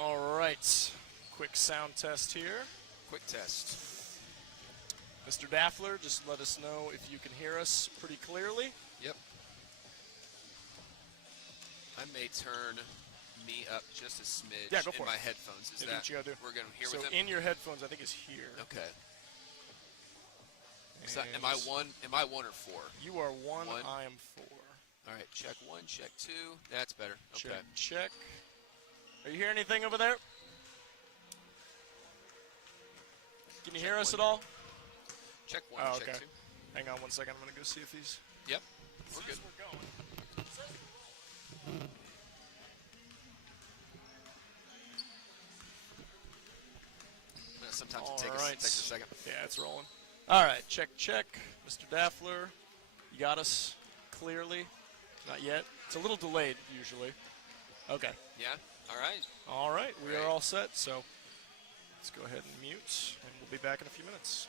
All right, quick sound test here. Quick test. Mr. Daffler, just let us know if you can hear us pretty clearly. Yep. I may turn me up just a smidge Yeah, go for in it. my headphones. Is Yeah, do that what you gotta do. we're going to hear So with them? in your headphones, I think is here. Okay. So And am I one? Am I one or four? You are one. One. I am four. All right. Check one. Check two. That's better. Okay. Check. Are you hearing anything over there? Can you hear us at all? Check one. Oh, check okay. two. Hang on one second. I'm gonna go see if he's. Yep. We're good. We're going. Sometimes All it right. takes a second. Yeah, it's rolling. All right, check. Mr. Daffler, you got us clearly? Not yet. It's a little delayed usually. Okay. Yeah. All right. All right, we Great. are all set. So let's go ahead and mute, and we'll be back in a few minutes.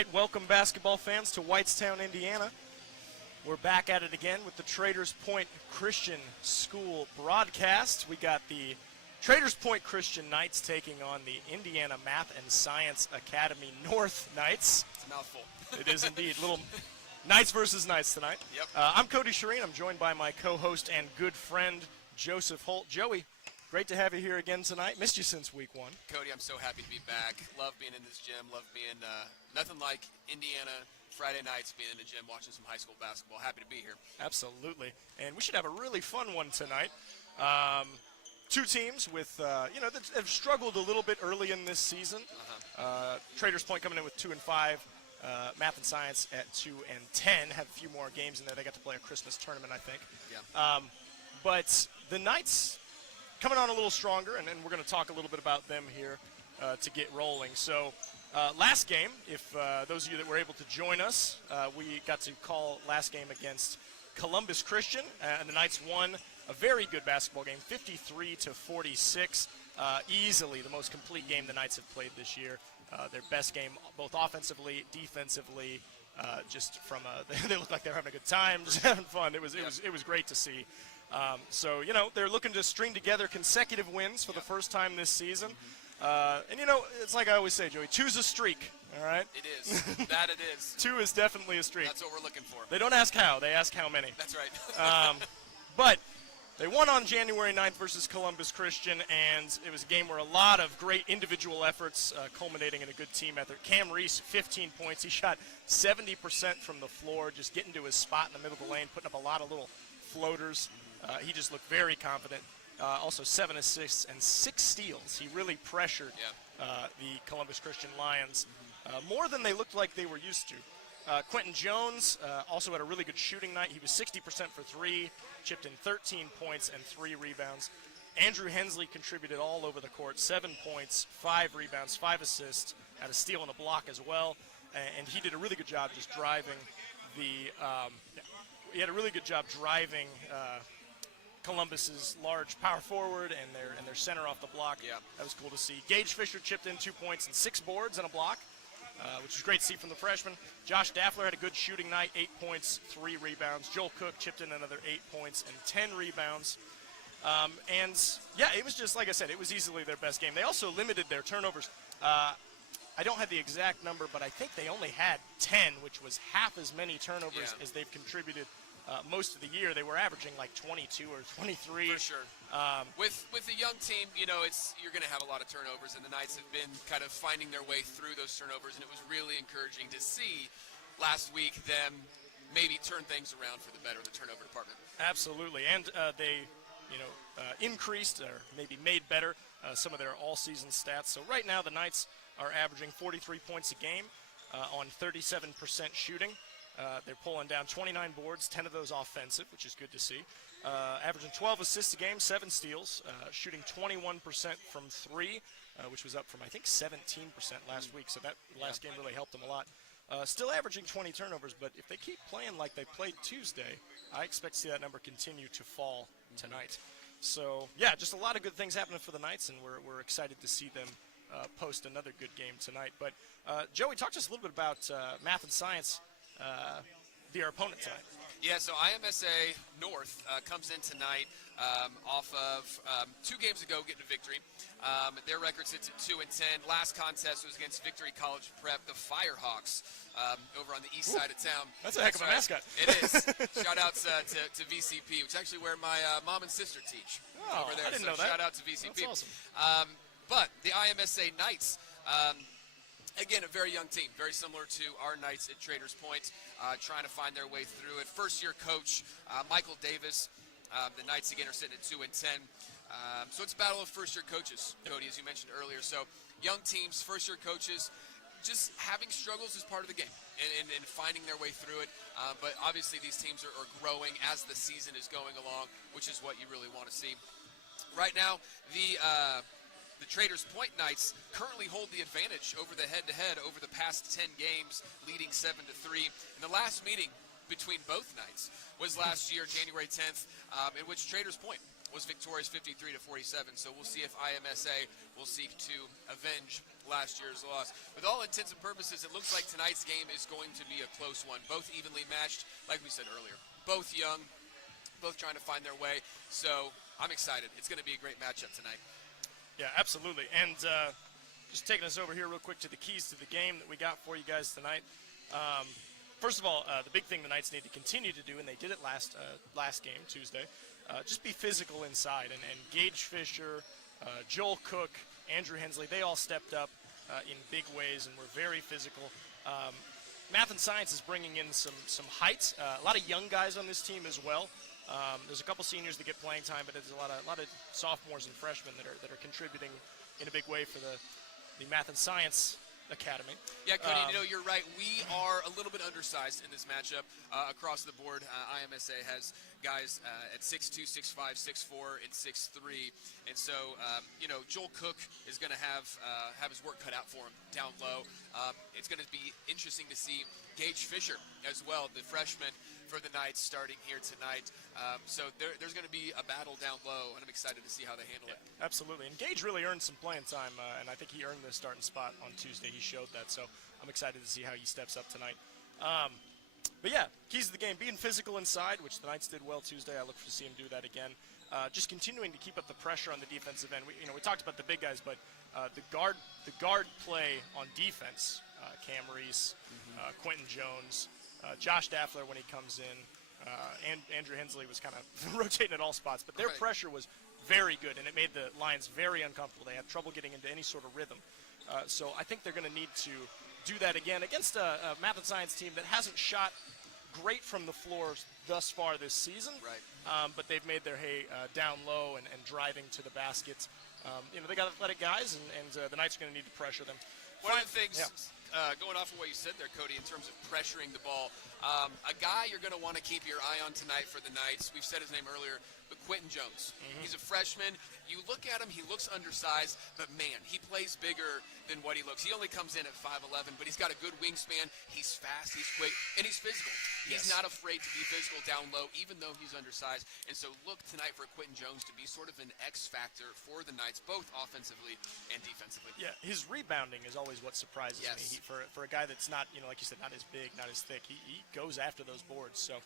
right, welcome basketball fans to Whitestown, Indiana. We're back at it again with the Traders Point Christian School broadcast. We got the Traders Point Christian Knights taking on the Indiana Math and Science Academy North Knights. It's a mouthful. It is indeed. Little Knights versus Knights tonight. Yep. I'm Cody Shireen. I'm joined by my co-host and good friend, Joseph Holt. Joey, great to have you here again tonight. Missed you since week one. Cody, I'm so happy to be back. Love being in this gym. Love being nothing like Indiana Friday nights being in the gym watching some high school basketball. Happy to be here. Absolutely. And we should have a really fun one tonight. Two teams with, that have struggled a little bit early in this season. Traders Point coming in with 2-5. Math and Science at 2-10. Have a few more games in there. They got to play a Christmas tournament, I think. Yeah. But the Knights coming on a little stronger, and we're going to talk a little bit about them here to get rolling. So last game, if those of you that were able to join us, we got to call last game against Columbus Christian, and the Knights won a very good basketball game, 53-46. Easily the most complete game the Knights have played this year. Their best game, both offensively, defensively. Just from they look like they're having a good time, just having fun. It was great to see. So they're looking to string together consecutive wins for the first time this season. And it's like I always say, Joey, two's a streak. All right. It is. That it is. Two is definitely a streak. That's what we're looking for. They don't ask how; they ask how many. That's right. But they won on January 9th versus Columbus Christian, and it was a game where a lot of great individual efforts culminating in a good team effort. Cam Reese, 15 points. He shot 70% from the floor, just getting to his spot in the middle of the lane, putting up a lot of little floaters. He just looked very confident. Also 7 assists and 6 steals. He really pressured the Columbus Christian Lions more than they looked like they were used to. Quentin Jones also had a really good shooting night. He was 60% for 3, chipped in 13 points and 3 rebounds. Andrew Hensley contributed all over the court, 7 points, 5 rebounds, 5 assists, had a steal and a block as well. And he did a really good job just driving he had a really good job driving Columbus's large power forward and their center off the block. Yeah. That was cool to see. Gage Fisher chipped in 2 points and 6 boards and a block, which was great to see from the freshman. Josh Daffler had a good shooting night, 8 points, 3 rebounds. Joel Cook chipped in another 8 points and 10 rebounds. It was just, like I said, it was easily their best game. They also limited their turnovers. I don't have the exact number, but I think they only had 10, which was half as many turnovers as they've contributed most of the year. They were averaging like 22 or 23. For sure. With a young team, you're going to have a lot of turnovers, and the Knights have been kind of finding their way through those turnovers, and it was really encouraging to see last week them maybe turn things around for the better in the turnover department. Absolutely, and they increased or maybe made better some of their all-season stats. So right now the Knights are averaging 43 points a game on 37% shooting. They're pulling down 29 boards, 10 of those offensive, which is good to see. Averaging 12 assists a game, 7 steals, shooting 21% from 3, which was up from, I think, 17% last week. So that last game really helped them a lot. Still averaging 20 turnovers, but if they keep playing like they played Tuesday, I expect to see that number continue to fall tonight. So, just a lot of good things happening for the Knights, and we're excited to see them post another good game tonight. But, Joey, talk to us a little bit about Math and Science, their opponent tonight. Yeah, so IMSA North comes in tonight off of 2 games ago getting a victory. Their record sits at 2-10. Last contest was against Victory College Prep, the Firehawks, over on the east side of town. That's a heck of a mascot. It is. Shout out to VCP, which is actually where my mom and sister teach over there. I didn't know that. Shout out to VCP. That's awesome. But the IMSA Knights, again, a very young team, very similar to our Knights at Traders Point, trying to find their way through it. First-year coach Michael Davis. The Knights, again, are sitting at 2-10. So it's a battle of first-year coaches, Cody, as you mentioned earlier. So young teams, first-year coaches, just having struggles is part of the game and finding their way through it. But obviously these teams are growing as the season is going along, which is what you really want to see. Right now, the Traders Point Knights currently hold the advantage over the head-to-head over the past 10 games, leading 7-3. In the last meeting between both Knights was last year, January 10th, in which Traders Point was victorious 53-47. So we'll see if IMSA will seek to avenge last year's loss. With all intents and purposes, it looks like tonight's game is going to be a close one. Both evenly matched, like we said earlier. Both young, both trying to find their way. So I'm excited. It's going to be a great matchup tonight. Yeah, absolutely. And just taking us over here real quick to the keys to the game that we got for you guys tonight. First of all, the big thing the Knights need to continue to do, and they did it last game, Tuesday, just be physical inside. And Gage Fisher, Joel Cook, Andrew Hensley, they all stepped up in big ways and were very physical. Math and Science is bringing in some height. A lot of young guys on this team as well. There's a couple seniors that get playing time, but there's a lot of sophomores and freshmen that are contributing in a big way for the Math and Science Academy. Yeah, Cody, you're right. We are a little bit undersized in this matchup across the board. IMSA has guys at 6'2", 6'5", 6'4", and 6'3", and so Joel Cook is going to have his work cut out for him down low. It's going to be interesting to see Gage Fisher as well, the freshman for the Knights, starting here tonight. So there's going to be a battle down low, and I'm excited to see how they handle it. Absolutely, and Gage really earned some playing time, and I think he earned the starting spot on Tuesday. He showed that, so I'm excited to see how he steps up tonight. But yeah, keys to the game, being physical inside, which the Knights did well Tuesday. I look to see him do that again. Just continuing to keep up the pressure on the defensive end. We talked about the big guys, but the guard play on defense, Cam Reese, Quentin Jones, Josh Daffler when he comes in, and Andrew Hensley was kind of rotating at all spots, but their pressure was very good, and it made the Lions very uncomfortable. They had trouble getting into any sort of rhythm. So I think they're going to need to do that again against a Math and Science team that hasn't shot great from the floor thus far this season. Right. But they've made their hay down low and driving to the baskets. They got athletic guys, and the Knights are going to need to pressure them. One of the things, going off of what you said there, Cody, in terms of pressuring the ball, a guy you're going to want to keep your eye on tonight for the Knights, we've said his name earlier, but Quentin Jones. He's a freshman. You look at him, he looks undersized, but man, he plays bigger than what he looks. He only comes in at 5'11", but he's got a good wingspan. He's fast, he's quick, and he's physical. He's not afraid to be physical down low, even though he's undersized. And so look tonight for Quentin Jones to be sort of an X factor for the Knights, both offensively and defensively. Yeah, his rebounding is always what surprises me. For a guy that's not, like you said, not as big, not as thick, he goes after those boards. So,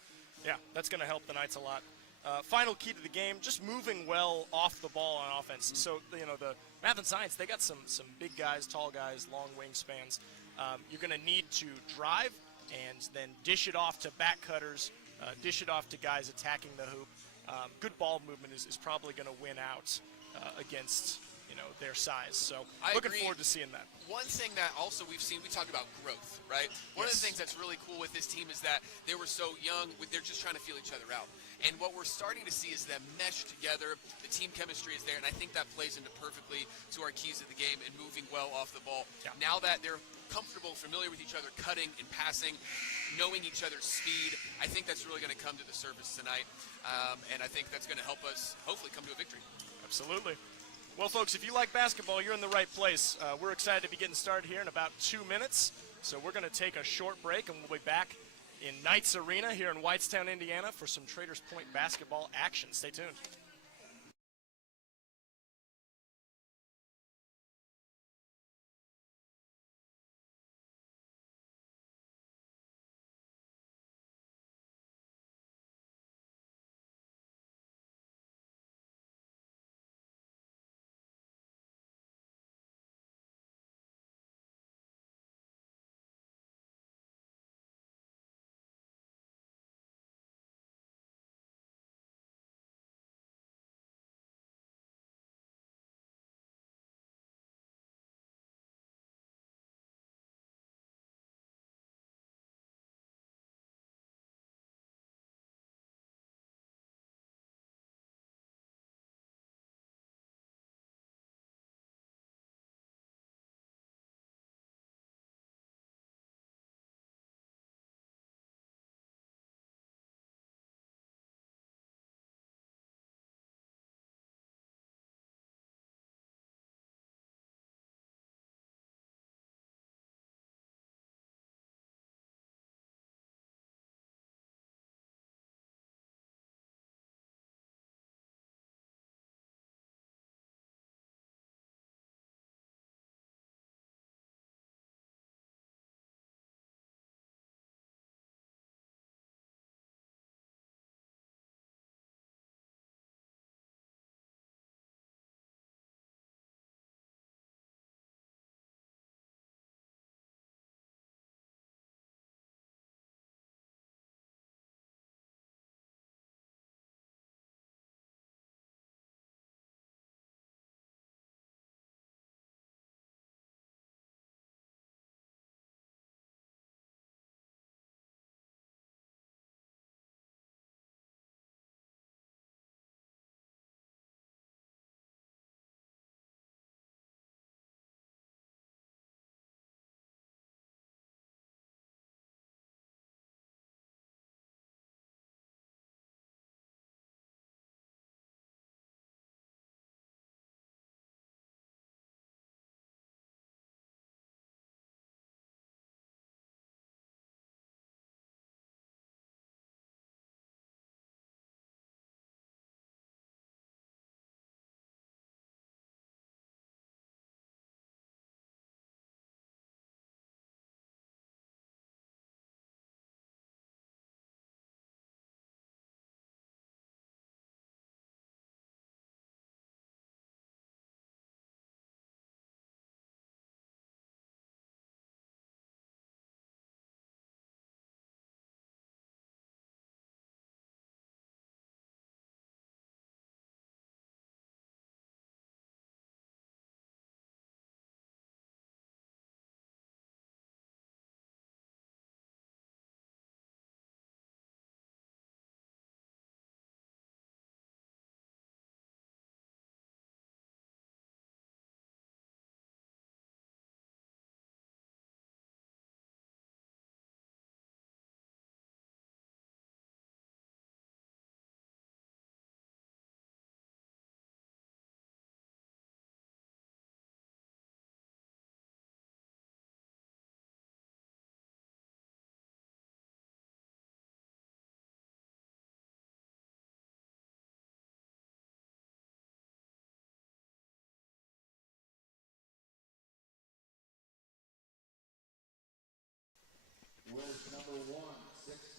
yeah, that's going to help the Knights a lot. Final key to the game, just moving well off the ball on offense. So, the Math and Science, they got some big guys, tall guys, long wingspans. You're going to need to drive and then dish it off to back cutters, dish it off to guys attacking the hoop. Good ball movement is probably going to win out against their size. So looking forward to seeing that. One thing that also we talked about growth, right? One of the things that's really cool with this team is that they were so young, they're just trying to feel each other out. And what we're starting to see is them mesh together. The team chemistry is there, and I think that plays into perfectly to our keys of the game and moving well off the ball. Yeah. Now that they're comfortable, familiar with each other, cutting and passing, knowing each other's speed, I think that's really going to come to the surface tonight. And I think that's going to help us hopefully come to a victory. Absolutely. Well, folks, if you like basketball, you're in the right place. We're excited to be getting started here in about 2 minutes. So we're going to take a short break, and we'll be back in Knights Arena here in Whitestown, Indiana, for some Traders Point basketball action. Stay tuned.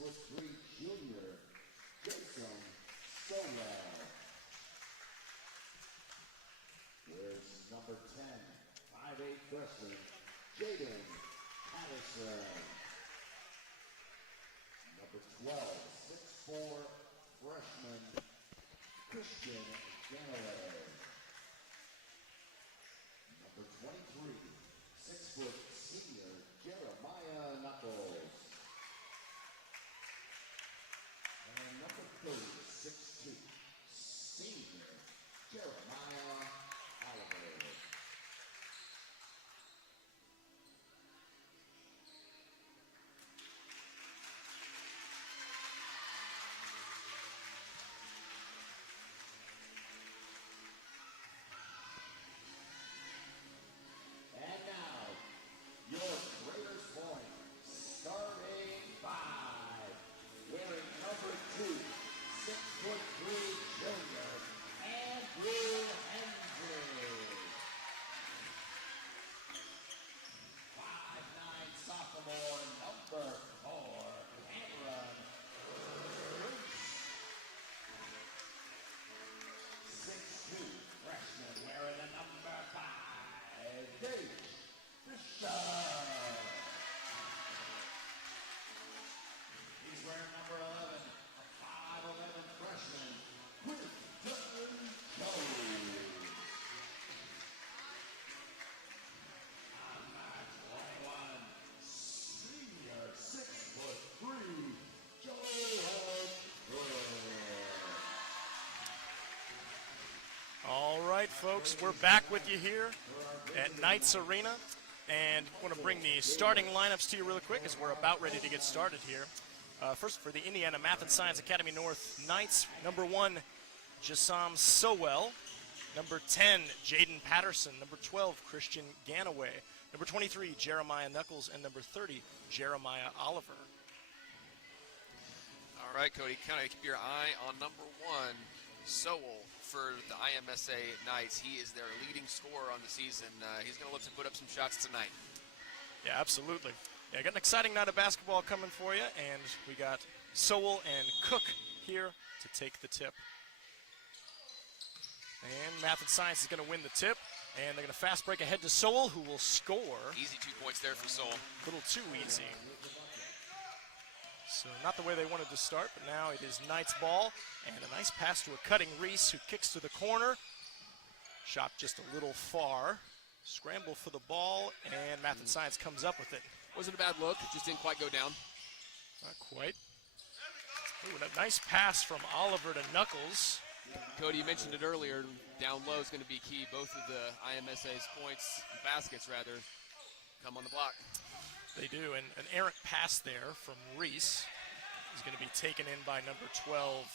6'3" junior, Jason Sowell. Here's number 10, 5'8" freshman, Jaden Patterson. Number 12, 6'4" freshman, Christian Ganaway. Number 23, 6' senior, Jeremiah Knuckles. And number 30, 6'2", senior, Jeremiah Oliver. And now, your Raiders point, starting 5, wearing number 2, 6'3" junior, Andrew Hensley. 5'9" sophomore, number 4, Cameron Reese. 6'2" freshman, wearing the number 5, Dave Fisher. He's wearing number 11, a 5'11" freshman, Quinton Jones. Number 21, senior, 6'3", Joel Brewer. All right, folks, we're back with you here at Knights Arena, and I want to bring the starting lineups to you really quick as we're about ready to get started here. First, for the Indiana Math and Science Academy North Knights, number 1, Jasam Sowell. Number 10, Jaden Patterson. Number 12, Christian Ganaway. Number 23, Jeremiah Knuckles. And number 30, Jeremiah Oliver. All right, Cody, kind of keep your eye on number 1, Sowell, for the IMSA Knights. He is their leading scorer on the season. He's going to look to put up some shots tonight. Yeah, absolutely. Yeah, got an exciting night of basketball coming for you, and we got Sowell and Cook here to take the tip. And Math and Science is going to win the tip, and they're going to fast break ahead to Sowell, who will score. Easy 2 points there for Sowell. A little too easy. So not the way they wanted to start, but now it is Knights ball, and a nice pass to a cutting Reese, who kicks to the corner. Shot just a little far. Scramble for the ball, and Math and Science comes up with it. Wasn't a bad look, just didn't quite go down. Not quite. Ooh, and a nice pass from Oliver to Knuckles. Cody, you mentioned it earlier, down low is going to be key. Both of the IMSA's points, baskets rather, come on the block. They do, and an errant pass there from Reese is going to be taken in by number 12,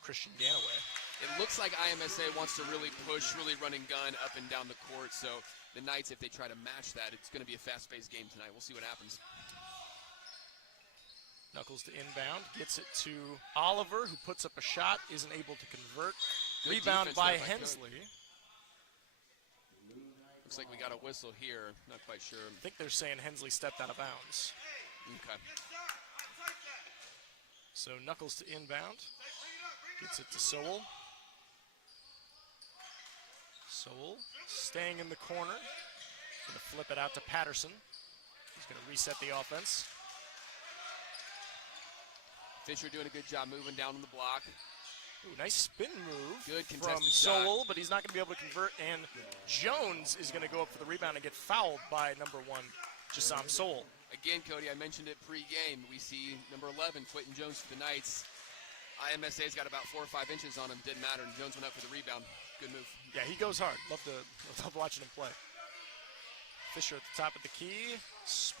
Christian Ganaway. It looks like IMSA wants to really push, really run and gun up and down the court. So the Knights, if they try to match that, it's going to be a fast-paced game tonight. We'll see what happens. Knuckles to inbound, gets it to Oliver, who puts up a shot, isn't able to convert. Good Rebound defense by there by Hensley. Looks like we got a whistle here. Not quite sure. I think they're saying Hensley stepped out of bounds. Okay. So Knuckles to inbound, gets it to Sowell. Sowell staying in the corner, going to flip it out to Patterson. He's going to reset the offense. Fisher doing a good job moving down on the block. Ooh, nice spin move Good from contested shot. Sowell, but he's not going to be able to convert, and Jones is going to go up for the rebound and get fouled by number 1, Jasam Sowell. Again, Cody, I mentioned it pre-game. We see number 11, Quinton Jones for the Knights. IMSA's got about 4 or 5 inches on him. Didn't matter, and Jones went up for the rebound. Good move. Yeah, he goes hard. Love watching him play. Fisher at the top of the key.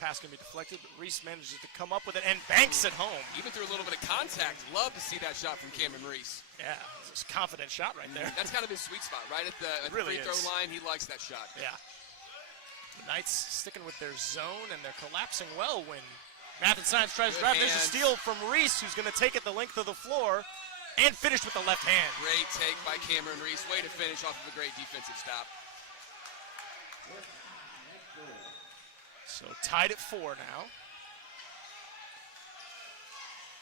Pass going to be deflected, but Reese manages to come up with it and banks it home. Even through a little bit of contact. Love to see that shot from Cameron Reese. Yeah, it's a confident shot right there. That's kind of his sweet spot, right at the really free throw is. line. He likes that shot. Yeah. The Knights sticking with their zone, and they're collapsing well when Math and Science tries to drive. There's a steal from Reese, who's going to take it the length of the floor and finish with the left hand. Great take by Cameron Reese. Way to finish off of a great defensive stop. So tied at 4 now.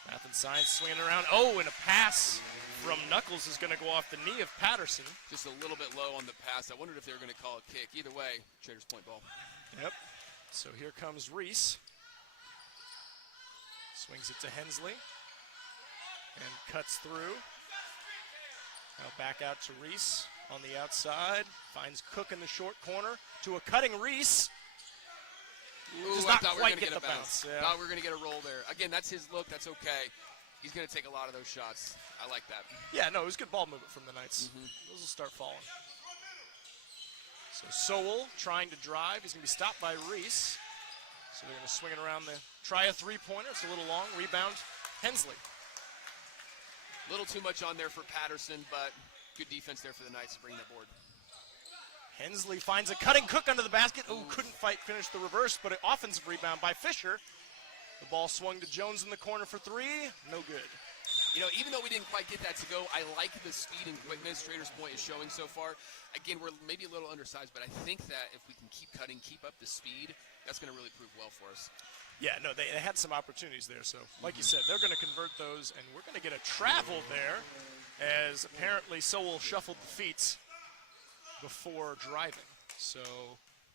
Math and Science swinging around. Oh, and a pass from Knuckles is going to go off the knee of Patterson. Just a little bit low on the pass. I wondered if they were going to call a kick. Either way, Traders point ball. Yep. So here comes Reese. Swings it to Hensley. And cuts through. Now back out to Reese on the outside. Finds Cook in the short corner to a cutting Reese. Ooh, Does I not thought we were quite going to get get a the bounce. bounce, yeah. Thought we were going to get a roll there. Again, that's his look. That's okay. He's going to take a lot of those shots. I like that. Yeah, no, it was good ball movement from the Knights. Those will start falling. So Sowell trying to drive. He's going to be stopped by Reese. So they're going to swing it around the try a three-pointer. It's a little long. Rebound, Hensley. A little too much on there for Patterson, but good defense there for the Knights to bring that board. Hensley finds a cutting Cook under the basket. Oh, couldn't finish the reverse, but an offensive rebound by Fisher. The ball swung to Jones in the corner for three. No good. You know, even though we didn't quite get that to go, I like the speed and quickness Traders Point is showing so far. Again, we're maybe a little undersized, but I think that if we can keep cutting, keep up the speed, that's going to really prove well for us. Yeah, no, they had some opportunities there. So, like you said, they're going to convert those, and we're going to get a travel there as apparently Sowell shuffled the feet before driving. So,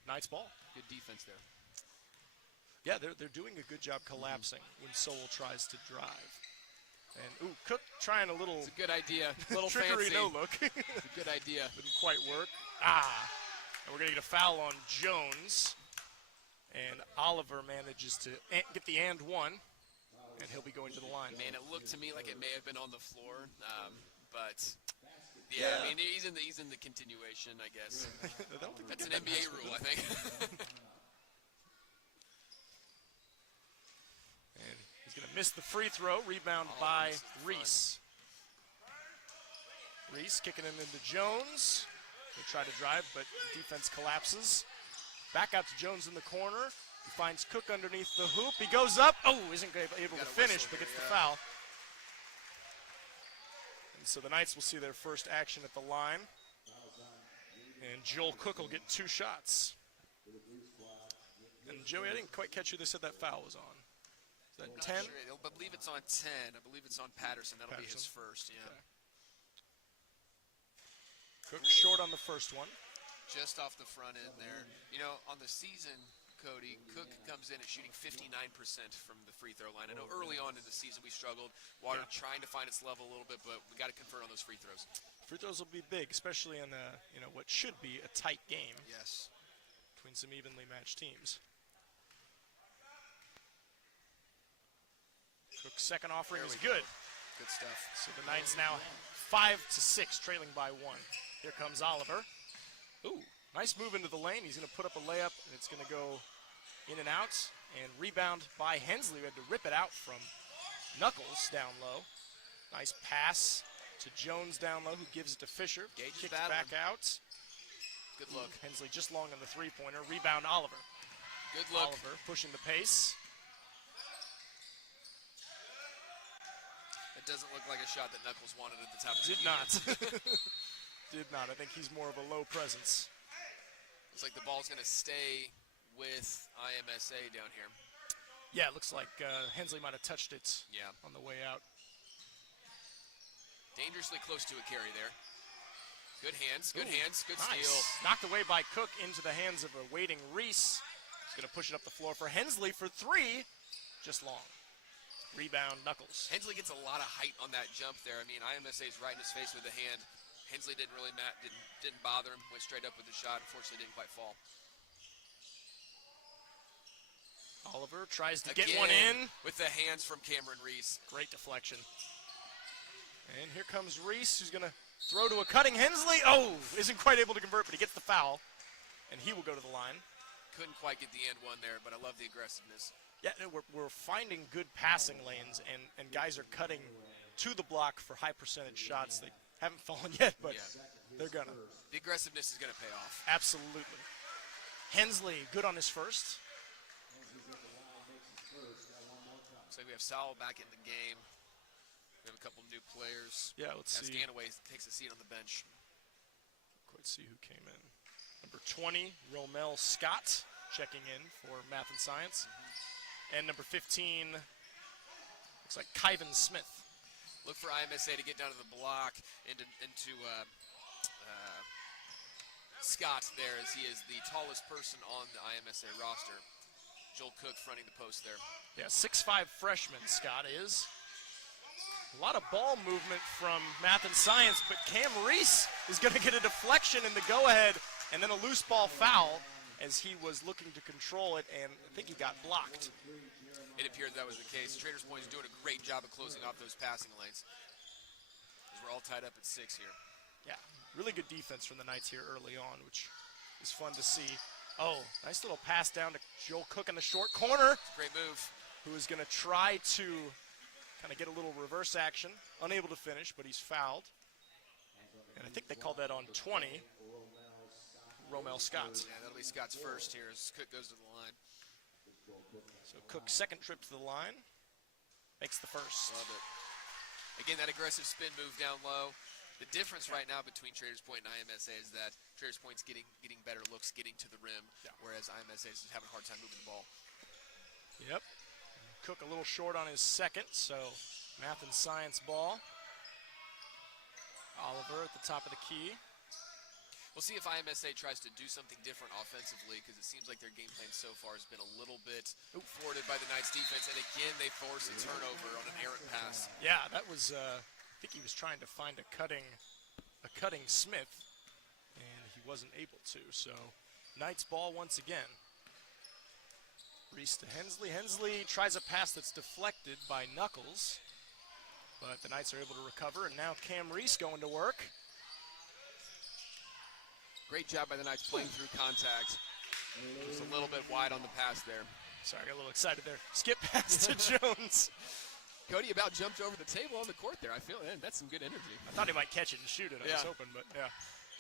Knights ball. Good defense there. Yeah, they're doing a good job collapsing when Sowell tries to drive. And, ooh, Cook trying a little It's a good idea. A little trickery fancy. no look. It's a good idea. Didn't quite work. And we're going to get a foul on Jones. And Oliver manages to get the and one. And he'll be going to the line. Man, it looked to me like it may have been on the floor, but yeah, I mean he's in the continuation, I guess. I don't think That's they an get that NBA rule, I think. And he's going to miss the free throw. Rebound by Reese. Reese kicking it into Jones. They try to drive, but defense collapses. Back out to Jones in the corner. He finds Cook underneath the hoop. He goes up. Oh, isn't able to finish, but gets the foul. And so the Knights will see their first action at the line. And Joel Cook will get 2 shots. And Joey, I didn't quite catch who they said that foul was on. Is that 10? Sure. I believe it's on 10. I believe it's on Patterson. That'll be his first, yeah. Okay. Cook short on the first one. Just off the front end there. You know, on the season, Cody, Cook comes in at shooting 59% from the free throw line. I know early on in the season we struggled. Water trying to find its level a little bit, but we got to convert on those free throws. Free throws will be big, especially in what should be a tight game Yes. between some evenly matched teams. Cook's second offering is good. Good stuff. So the Knights now 5-6, trailing by 1. Here comes Oliver. Ooh, nice move into the lane. He's going to put up a layup, and it's going to go in and out. And rebound by Hensley, who had to rip it out from Knuckles down low. Nice pass to Jones down low, who gives it to Fisher. Gage is Kicks battling. back out. Good look. Hensley just long on the three-pointer. Rebound Oliver. Good look. Oliver pushing the pace. It doesn't look like a shot that Knuckles wanted at the top of the Did key. not. Did not. I think he's more of a low presence. Looks like the ball's going to stay with IMSA down here. Yeah, it looks like Hensley might have touched it Yeah. on the way out. Dangerously close to a carry there. Good hands, good Ooh, hands, good nice. steal. Knocked away by Cook into the hands of a waiting Reese. He's going to push it up the floor for Hensley for 3. Just long. Rebound, Knuckles. Hensley gets a lot of height on that jump there. I mean, IMSA's right in his face with the hand. Hensley didn't really didn't bother him. Went straight up with the shot. Unfortunately, didn't quite fall. Oliver tries to Again, get one in. with the hands from Cameron Reese. Great deflection. And here comes Reese, who's going to throw to a cutting Hensley. Oh, isn't quite able to convert, but he gets the foul. And he will go to the line. Couldn't quite get the end one there, but I love the aggressiveness. Yeah, we're finding good passing lanes, and guys are cutting to the block for high percentage shots. They haven't fallen yet, but they're gonna. The aggressiveness is going to pay off. Absolutely. Hensley, good on his first. Looks like we have Sowell back in the game. We have a couple new players. Yeah, let's As see. Ganaway takes a seat on the bench. Quite see who came in. Number 20, Romel Scott, checking in for Math and Science. And number 15, Looks like Kyvan Smith. Look for IMSA to get down to the block into Scott there, as he is the tallest person on the IMSA roster. Joel Cook fronting the post there. Yeah, 6'5" freshman Scott is. A lot of ball movement from Math and Science, but Cam Reese is going to get a deflection in the go-ahead and then a loose ball foul as he was looking to control it, and I think he got blocked. It appeared that was the case. Traders Point is doing a great job of closing off those passing lanes, as we're all tied up at 6 here. Yeah, really good defense from the Knights here early on, which is fun to see. Oh, nice little pass down to Joel Cook in the short corner, Great move. who is going to try to kind of get a little reverse action. Unable to finish, but he's fouled. And I think they called that on 20. Romel Scott. Yeah, that'll be Scott's first here as Cook goes to the line. So Cook's second trip to the line makes the first. Love it. Again, that aggressive spin move down low. The difference right now between Traders Point and IMSA is that Traders Point's getting better looks getting to the rim, whereas IMSA is having a hard time moving the ball. Yep. Cook a little short on his second, so Math and Science ball. Oliver at the top of the key. We'll see if IMSA tries to do something different offensively, because it seems like their game plan so far has been a little bit thwarted by the Knights defense, and again they force a turnover on an errant pass. Yeah, that was, I think he was trying to find a cutting Smith, and he wasn't able to, so Knights ball once again. Reese to Hensley. Hensley tries a pass that's deflected by Knuckles, but the Knights are able to recover, and now Cam Reese going to work. Great job by the Knights playing through contact. Just a little bit wide on the pass there. Sorry, I got a little excited there. Skip pass to Jones. Cody about jumped over the table on the court there. I feel that's some good energy. I thought he might catch it and shoot it. I was Yeah. hoping, but yeah.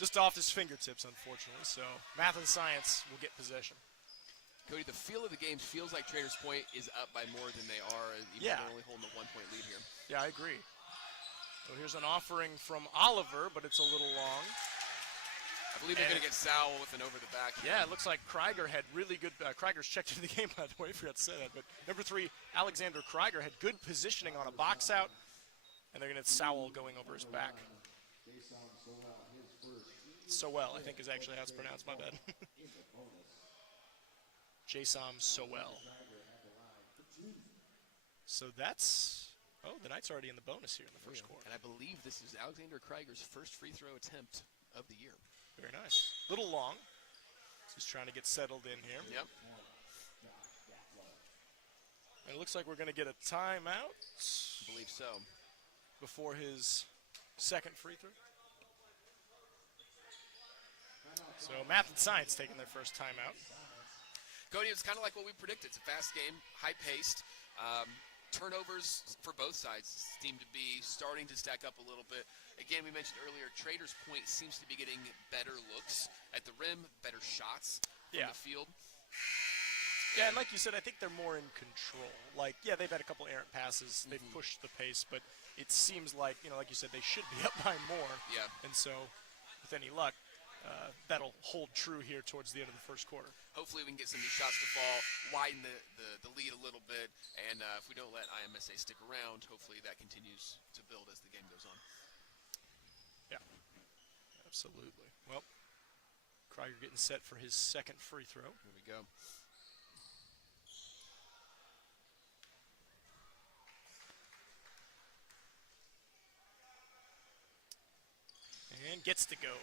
Just off his fingertips, unfortunately. So Math and Science will get possession. Cody, the feel of the game feels like Traders Point is up by more than they are, even though they're only holding a 1-point lead here. Yeah, I agree. So here's an offering from Oliver, but it's a little long. I believe they're going to get Sowell with an over the back. Yeah, it looks like Krieger had really good. Krieger's checked into the game, by the way. I forgot to say that. But number 3, Alexander Krieger had good positioning on a box out, and they're going to have Sowell going over his back. Sowell, I think, is actually how it's pronounced. My bad. Jasom Sowell. So that's. Oh, the Knights already in the bonus here in the first quarter. And I believe this is Alexander Krieger's first free throw attempt of the year. Very nice. Little long. He's trying to get settled in here. Yep. And it looks like we're going to get a timeout. I believe so. Before his second free throw. So Math and Science taking their first timeout. Cody, it's kind of like what we predicted. It's a fast game, high-paced. Turnovers for both sides seem to be starting to stack up a little bit. Again, we mentioned earlier, Traders Point seems to be getting better looks at the rim, better shots from the field. Yeah, and like you said, I think they're more in control. Like, yeah, they've had a couple errant passes. They've pushed the pace, but it seems like, like you said, they should be up by more. Yeah. And so, with any luck, that'll hold true here towards the end of the first quarter. Hopefully we can get some new shots to fall, widen the lead a little bit, and if we don't let IMSA stick around, hopefully that continues to build as the game goes on. Yeah, absolutely. Well, Krieger getting set for his second free throw. Here we go. And gets to go.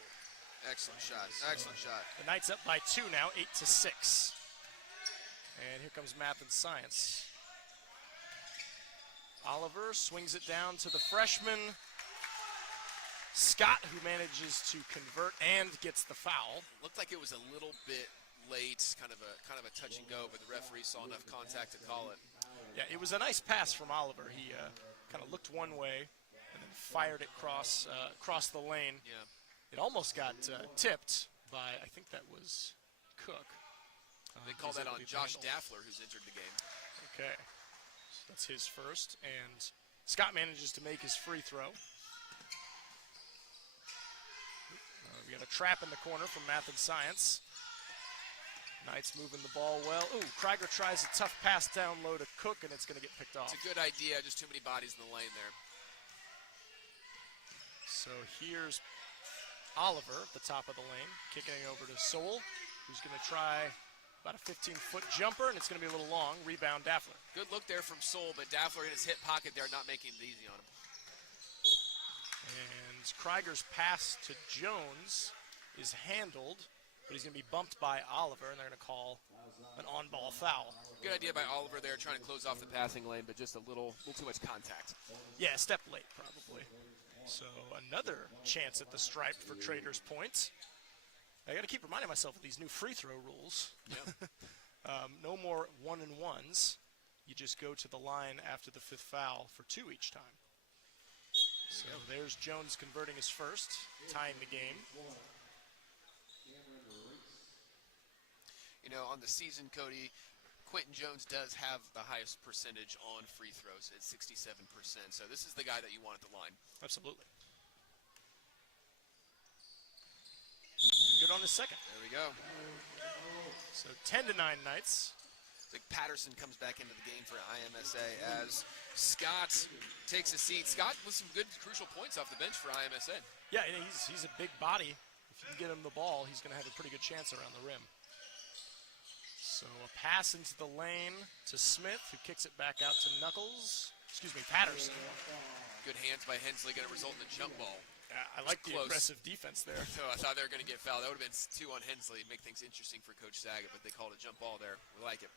Excellent shot. Excellent shot. The Knights up by 2 now, 8-6. And here comes Math and Science. Oliver swings it down to the freshman. Scott, who manages to convert and gets the foul. Looked like it was a little bit late, kind of a touch and go, but the referee saw enough contact to call it. Yeah, it was a nice pass from Oliver. He kind of looked one way and then fired it across the lane. Yeah. It almost got tipped by, I think that was Cook. They call that on Josh Daffler, who's entered the game. Okay. So that's his first. And Scott manages to make his free throw. We got a trap in the corner from Math and Science. Knights moving the ball well. Ooh, Krieger tries a tough pass down low to Cook, and it's going to get picked off. It's a good idea, just too many bodies in the lane there. So here's Oliver at the top of the lane, kicking it over to Soul, who's going to try about a 15-foot jumper, and it's going to be a little long. Rebound, Daffler. Good look there from Soul, but Daffler in his hip pocket there, not making it easy on him. And Krieger's pass to Jones is handled, but he's going to be bumped by Oliver, and they're going to call an on-ball foul. Good idea by Oliver there, trying to close off the passing lane, but just a little too much contact. Yeah, a step late, probably. So another chance at the stripe for Traders points. I got to keep reminding myself of these new free throw rules. Yep. No more 1-and-1s. You just go to the line after the 5th foul for 2 each time. So there's Jones converting his first, tying the game. You know, on the season, Cody, Quentin Jones does have the highest percentage on free throws at 67%. So this is the guy that you want at the line. Absolutely. Good on his second. There we go. So 10-9 Knights. I think Patterson comes back into the game for IMSA as Scott takes a seat. Scott with some good crucial points off the bench for IMSA. Yeah, and he's a big body. If you can get him the ball, he's going to have a pretty good chance around the rim. So a pass into the lane to Smith, who kicks it back out to Patterson. Good hands by Hensley, going to result in a jump ball. Yeah, I like the close. aggressive defense there. So I thought they were going to get fouled. That would have been 2 on Hensley, make things interesting for Coach Saget, but they called a jump ball there. We like it.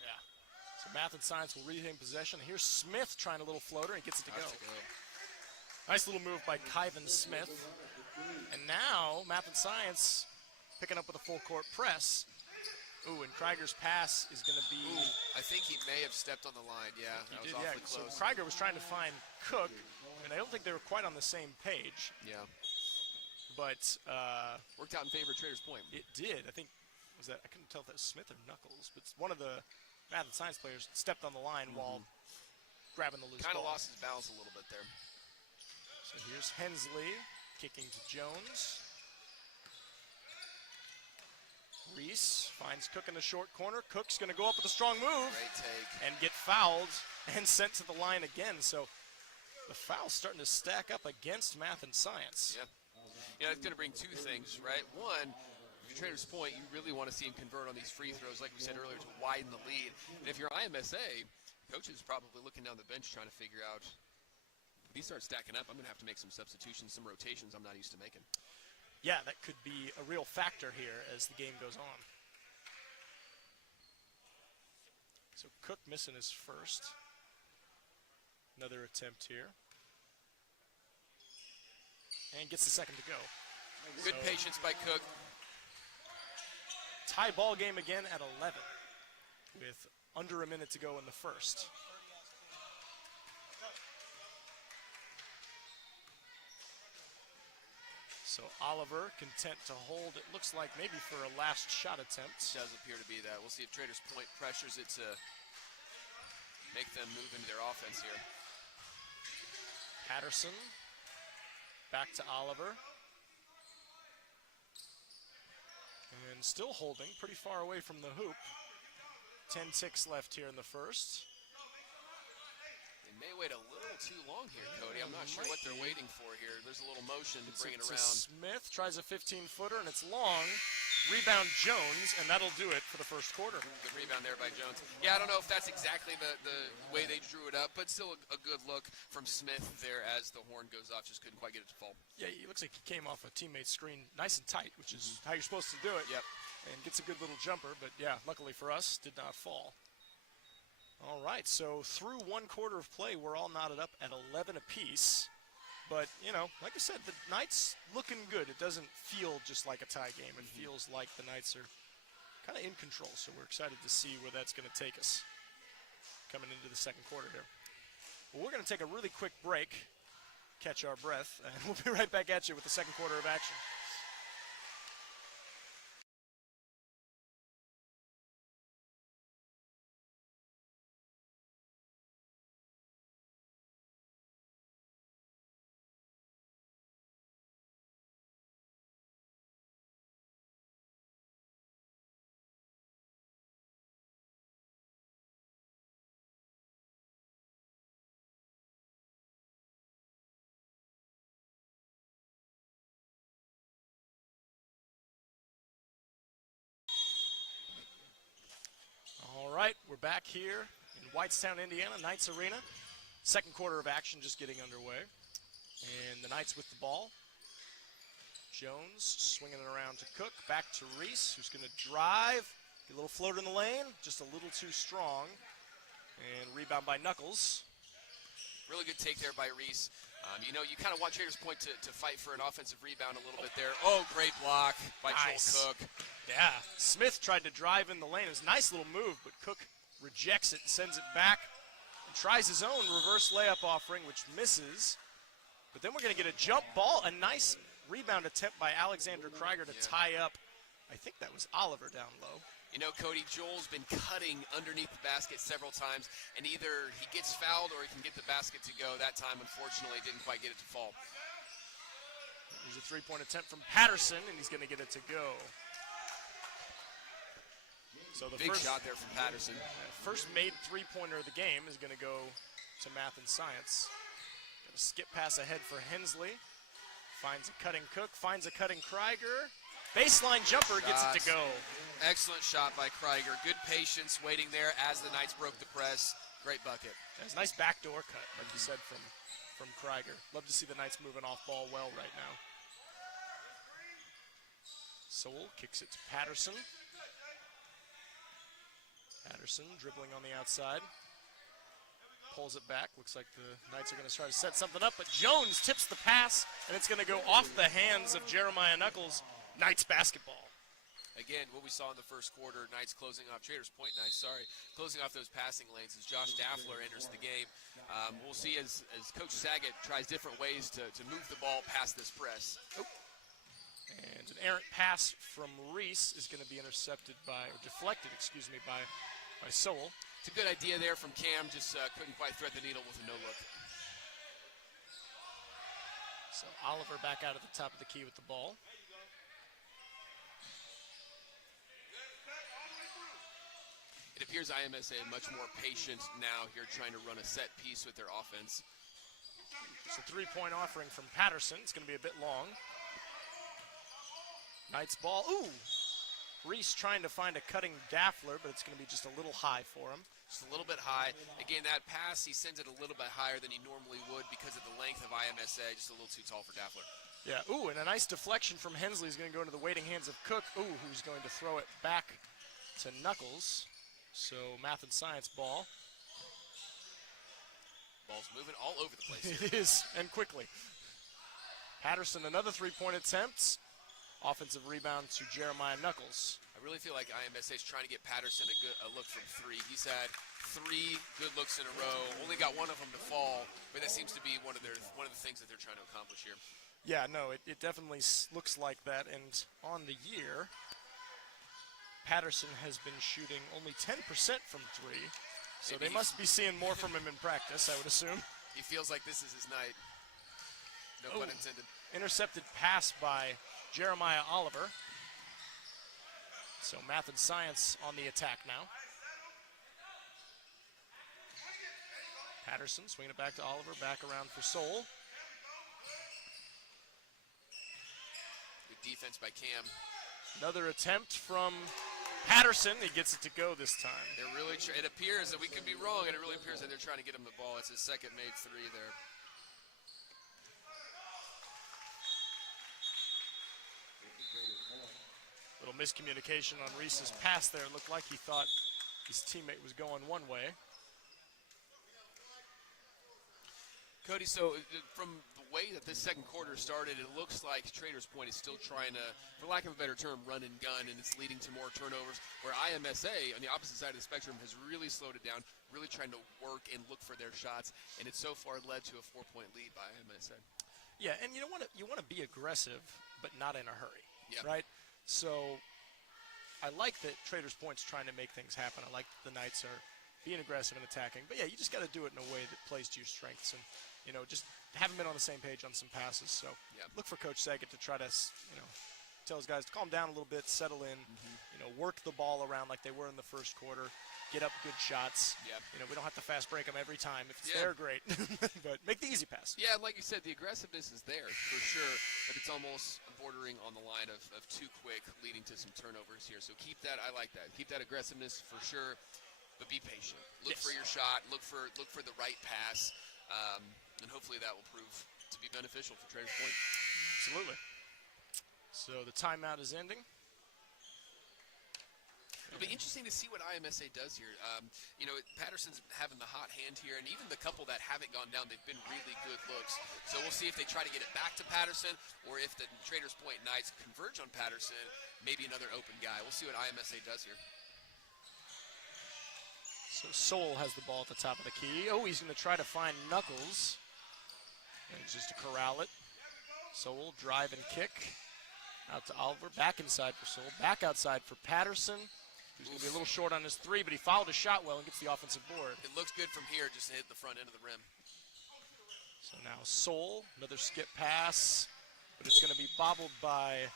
Yeah. So Math and Science will retain possession. Here's Smith trying a little floater and gets it to go. Nice little move by Kyvan Smith. And now Math and Science picking up with a full court press. Ooh, and Krieger's pass is going to be... I think he may have stepped on the line. Yeah, that was awfully close. So Krieger was trying to find Cook, and I don't think they were quite on the same page. Yeah. But... worked out in favor of Traders Point. It did. I think, I couldn't tell if that was Smith or Knuckles, but one of the Math and Science players stepped on the line while grabbing the loose ball. Kind of lost his balance a little bit there. So here's Hensley kicking to Jones. Reese finds Cook in the short corner. Cook's going to go up with a strong move. Great take. And get fouled and sent to the line again. So the foul's starting to stack up against Math and Science. Yeah. You know, it's going to bring 2 things, right? One, if you're Traders Point, you really want to see him convert on these free throws, like we said earlier, to widen the lead. And if you're IMSA, coach is probably looking down the bench trying to figure out, if he starts stacking up, I'm going to have to make some substitutions, some rotations I'm not used to making. Yeah, that could be a real factor here as the game goes on. So Cook missing his first. Another attempt here. And gets the second to go. Good patience by Cook. Tie ball game again at 11 with under a minute to go in the first. So Oliver content to hold, it looks like maybe for a last shot attempt. Does appear to be that. We'll see if Traders Point pressures it to make them move into their offense here. Patterson back to Oliver. And still holding, pretty far away from the hoop. 10 ticks left here in the first. They may wait a little too long here, Cody. I'm not sure what they're waiting for here. There's a little motion to bring it around. Smith tries a 15-footer, and it's long. Rebound Jones, and that'll do it for the first quarter. Good rebound there by Jones. Yeah, I don't know if that's exactly the way they drew it up, but still a good look from Smith there as the horn goes off. Just couldn't quite get it to fall. Yeah, it looks like he came off a teammate's screen nice and tight, which is how you're supposed to do it. Yep. And gets a good little jumper, but yeah, luckily for us, did not fall. All right, so through 1 quarter of play, we're all knotted up at 11 apiece. But, you know, like I said, the Knights looking good. It doesn't feel just like a tie game. It feels like the Knights are kind of in control, so we're excited to see where that's going to take us coming into the second quarter here. Well, we're going to take a really quick break, catch our breath, and we'll be right back at you with the second quarter of action. right, we're back here in Whitestown, Indiana, Knights Arena. Second quarter of action just getting underway. And the Knights with the ball. Jones swinging it around to Cook, back to Reese, who's going to drive. Get a little float in the lane, just a little too strong. And rebound by Knuckles. Really good take there by Reese. You know, you kind of want Traders Point to fight for an offensive rebound a little bit there. Oh, great block by Nice. Joel Cook. Yeah, Smith tried to drive in the lane. It was a nice little move, but Cook rejects it and sends it back and tries his own reverse layup offering, which misses. But then we're going to get a jump ball, a nice rebound attempt by Alexander Krieger to tie up. I think that was Oliver down low. You know, Cody, Joel's been cutting underneath the basket several times, and either he gets fouled or he can get the basket to go. That time, unfortunately, didn't quite get it to fall. There's a three-point attempt from Patterson, and he's going to get it to go. So the Big first shot there from Patterson. first made three-pointer of the game is going to go to Math and Science. Got a skip pass ahead for Hensley. Finds a cutting Cook, finds a cutting Krieger. Baseline jumper gets it to go. Excellent shot by Krieger. Good patience waiting there as the Knights broke the press. Great bucket. That's a nice backdoor cut, like you said, from Krieger. Love to see the Knights moving off ball well right now. Sowell kicks it to Patterson. Patterson dribbling on the outside. Pulls it back. Looks like the Knights are going to try to set something up, but Jones tips the pass, and it's going to go off the hands of Jeremiah Knuckles. Knights basketball. Again, what we saw in the first quarter, Knights closing off, Traders Point Knights, closing off those passing lanes as Josh Daffler enters the game. We'll see as Coach Saget tries different ways to move the ball past this press. And an errant pass from Reese is going to be intercepted by, or deflected, excuse me, by Sowell. It's a good idea there from Cam, just couldn't quite thread the needle with a no-look. So Oliver back out at the top of the key with the ball. It appears IMSA much more patient now here trying to run a set piece with their offense. It's a three-point offering from Patterson. It's going to be a bit long. Knights ball. Ooh! Reese trying to find a cutting Daffler, but it's going to be just a little high for him. Just a little bit high. Again, that pass, he sends it a little bit higher than he normally would because of the length of IMSA. Just a little too tall for Daffler. Yeah, ooh, and a nice deflection from Hensley is going to go into the waiting hands of Cook. Ooh, who's going to throw it back to Knuckles. So Math and Science ball. Ball's moving all over the place here. It is, and quickly. Patterson, another three-point attempt. Offensive rebound to Jeremiah Knuckles. I really feel like IMSA is trying to get Patterson a look from three. He's had 3 good looks in a row. Only got one of them to fall, but that seems to be one of the things that they're trying to accomplish here. Yeah, no, it definitely looks like that. And on the year, Patterson has been shooting only 10% from three. So they must be seeing more from him in practice, I would assume. He feels like this is his night. No pun intended. Intercepted pass by Jeremiah Oliver. So Math and Science on the attack now. Patterson swinging it back to Oliver, back around for Sowell. Good defense by Cam. Another attempt from Patterson. He gets it to go this time. They're really. It appears that we could be wrong, and it really appears that they're trying to get him the ball. It's his second made 3 there. Little miscommunication on Reese's pass there. It looked like he thought his teammate was going one way. Cody, so from the way that this second quarter started, it looks like Traders Point is still trying to, for lack of a better term, run and gun, and it's leading to more turnovers, where IMSA, on the opposite side of the spectrum, has really slowed it down, really trying to work and look for their shots, and it's so far led to a 4-point lead by IMSA. Yeah, and you want to be aggressive, but not in a hurry, Yeah. right? So I like that Traders Point's trying to make things happen. I like that the Knights are being aggressive and attacking. But, yeah, you just got to do it in a way that plays to your strengths and, just haven't been on the same page on some passes. So look for Coach Saget to try to, tell his guys to calm down a little bit, settle in, work the ball around like they were in the first quarter, get up good shots. Yep. We don't have to fast break them every time. If it's there, great. But make the easy pass. Yeah, like you said, the aggressiveness is there for sure, but it's almost bordering on the line of too quick, leading to some turnovers here. So keep that. I like that. Keep that aggressiveness for sure. but be patient. Look Yes. for your shot. Look for the right pass, and hopefully that will prove to be beneficial for Traders Point. Absolutely. So the timeout is ending. It'll be interesting to see what IMSA does here. Patterson's having the hot hand here, and even the couple that haven't gone down, they've been really good looks. So we'll see if they try to get it back to Patterson, or if the Traders Point Knights converge on Patterson, maybe another open guy. We'll see what IMSA does here. So Soul has the ball at the top of the key. Oh, he's going to try to find Knuckles. And just to corral it. Soul, drive and kick. Out to Oliver, back inside for Soul. Back outside for Patterson. He's going to be a little short on his three, but he fouled his shot well and gets the offensive board. It looks good from here, just to hit the front end of the rim. So now Soul, another skip pass, but it's going to be bobbled by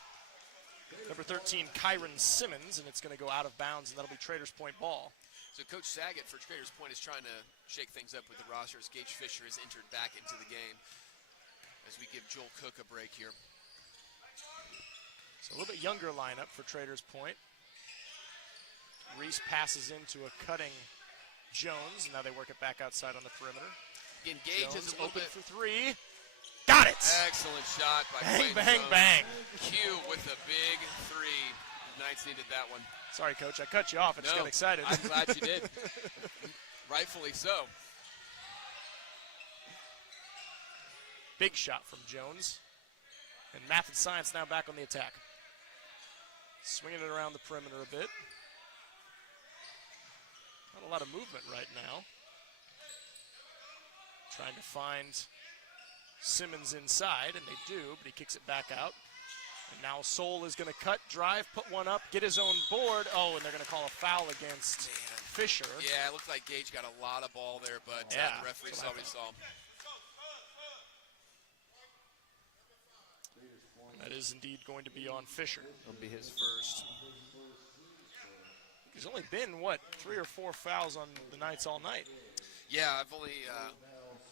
number 13, Kyron Simmons, and it's going to go out of bounds, and that'll be Traders Point ball. So Coach Saget for Traders Point is trying to shake things up with the roster as Gage Fisher has entered back into the game as we give Joel Cook a break here. So a little bit younger lineup for Traders Point. Reese passes into a cutting Jones. Now they work it back outside on the perimeter. Again, Gage Jones is a little open bit. for three. Got it! Excellent shot by Bang, Quaden bang, Jones. bang. Q with a big three. Knights needed that one. Sorry, Coach, I cut you off. I just got excited. I'm glad you did. Rightfully so. Big shot from Jones. And Math and Science now back on the attack. Swinging it around the perimeter a bit. Not a lot of movement right now. Trying to find Simmons inside, and they do, but he kicks it back out. And now Soul is going to cut, drive, put one up, get his own board. Oh, and they're going to call a foul against Fisher. Yeah, it looked like Gage got a lot of ball there, but Yeah, the referee saw what he saw. That is indeed going to be on Fisher. It'll be his first. He's only been, 3 or 4 fouls on the Knights all night. Yeah, I've only,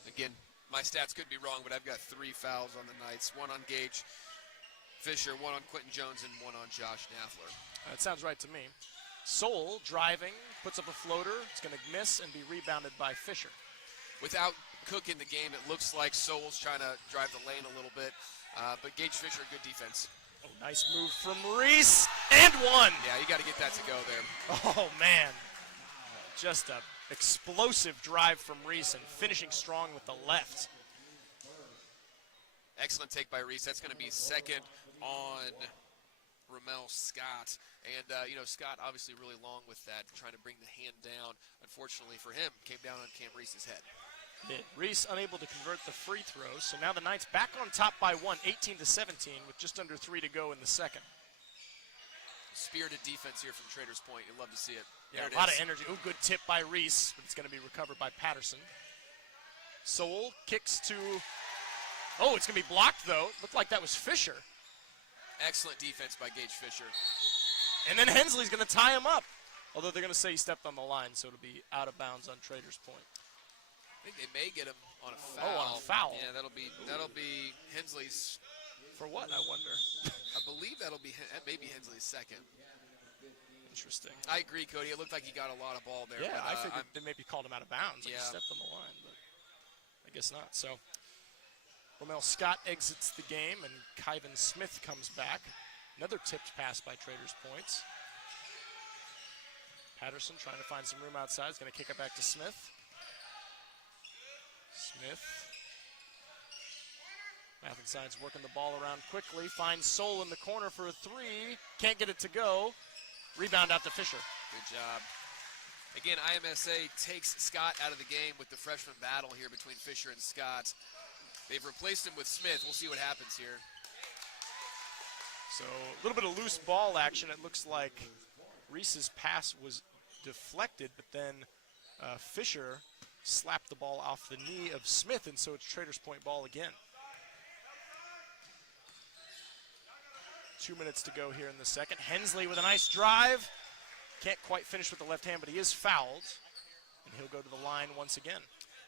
again, my stats could be wrong, but I've got 3 fouls on the Knights. 1 on Gage Fisher, 1 on Quentin Jones, and 1 on Josh Naffler. That sounds right to me. Soul driving, puts up a floater. It's going to miss and be rebounded by Fisher. Without Cook in the game, it looks like Soul's trying to drive the lane a little bit, but Gage Fisher, good defense. Oh, nice move from Reese, and one. Yeah, you got to get that to go there. Oh, man. Just a explosive drive from Reese and finishing strong with the left. Excellent take by Reese. That's going to be second on Ramel Scott. And, Scott obviously really long with that, trying to bring the hand down. Unfortunately for him, came down on Cam Reese's head. Reese unable to convert the free throws, so now the Knights back on top by 1, 18-17, with just under 3 to go in the second. Spirited defense here from Traders Point. You'll love to see it. Yeah, There it a lot is. of energy. Oh, good tip by Reese, but it's going to be recovered by Patterson. Soul kicks to... Oh, it's going to be blocked, though. Looked like that was Fisher. Excellent defense by Gage Fisher. And then Hensley's going to tie him up. Although they're going to say he stepped on the line, so it'll be out of bounds on Traders Point. I think they may get him on a foul. Oh, on a foul. Yeah, that'll be Hensley's. For what, I wonder? I believe that'll be maybe Hensley's second. Interesting. I agree, Cody. It looked like he got a lot of ball there. Yeah, but, I figured they maybe called him out of bounds. Like Yeah. he stepped on the line, but I guess not. So Romel Scott exits the game, and Kyvan Smith comes back. Another tipped pass by Traders Points. Patterson trying to find some room outside. He's going to kick it back to Smith. Smith. Mathen Sides working the ball around quickly. Finds Soul in the corner for a three. Can't get it to go. Rebound out to Fisher. Good job. Again, IMSA takes Scott out of the game with the freshman battle here between Fisher and Scott. They've replaced him with Smith. We'll see what happens here. So a little bit of loose ball action. It looks like Reese's pass was deflected, but then Fisher slapped the ball off the knee of Smith, and so it's Traders Point ball again. 2 minutes to go here in the second. Hensley with a nice drive. Can't quite finish with the left hand, but he is fouled, and he'll go to the line once again.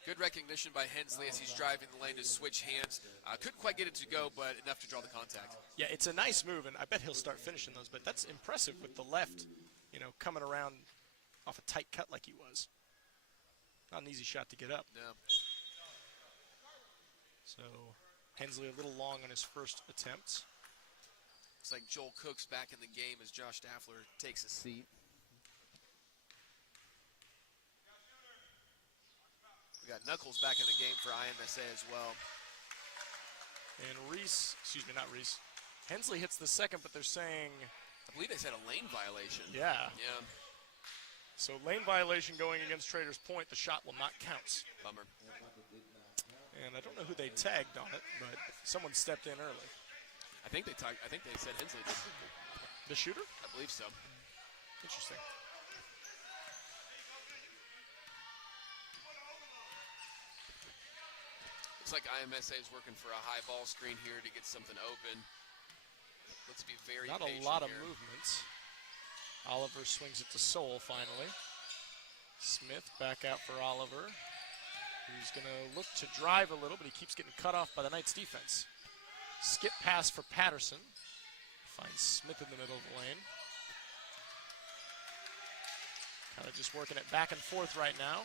Good recognition by Hensley as he's driving the lane to switch hands. Couldn't quite get it to go, but enough to draw the contact. Yeah, it's a nice move, and I bet he'll start finishing those, but that's impressive with the left, coming around off a tight cut like he was. Not an easy shot to get up. No. So Hensley a little long on his first attempt. It's like Joel Cook's back in the game as Josh Daffler takes a seat. We got Knuckles back in the game for IMSA as well. And Hensley hits the second, but they're saying, I believe they said a lane violation. yeah. Yeah, So lane violation going against Traders Point. The shot will not count. bummer. And I don't know who they tagged on it, but someone stepped in early. I think they said Hensley did. The shooter? I believe so. Interesting. Looks like IMSA is working for a high ball screen here to get something open. Let's be very Not a patient lot of here. movement. Oliver swings it to Soul finally. Smith back out for Oliver, who's going to look to drive a little, but he keeps getting cut off by the Knights defense. Skip pass for Patterson. Finds Smith in the middle of the lane. Kind of just working it back and forth right now.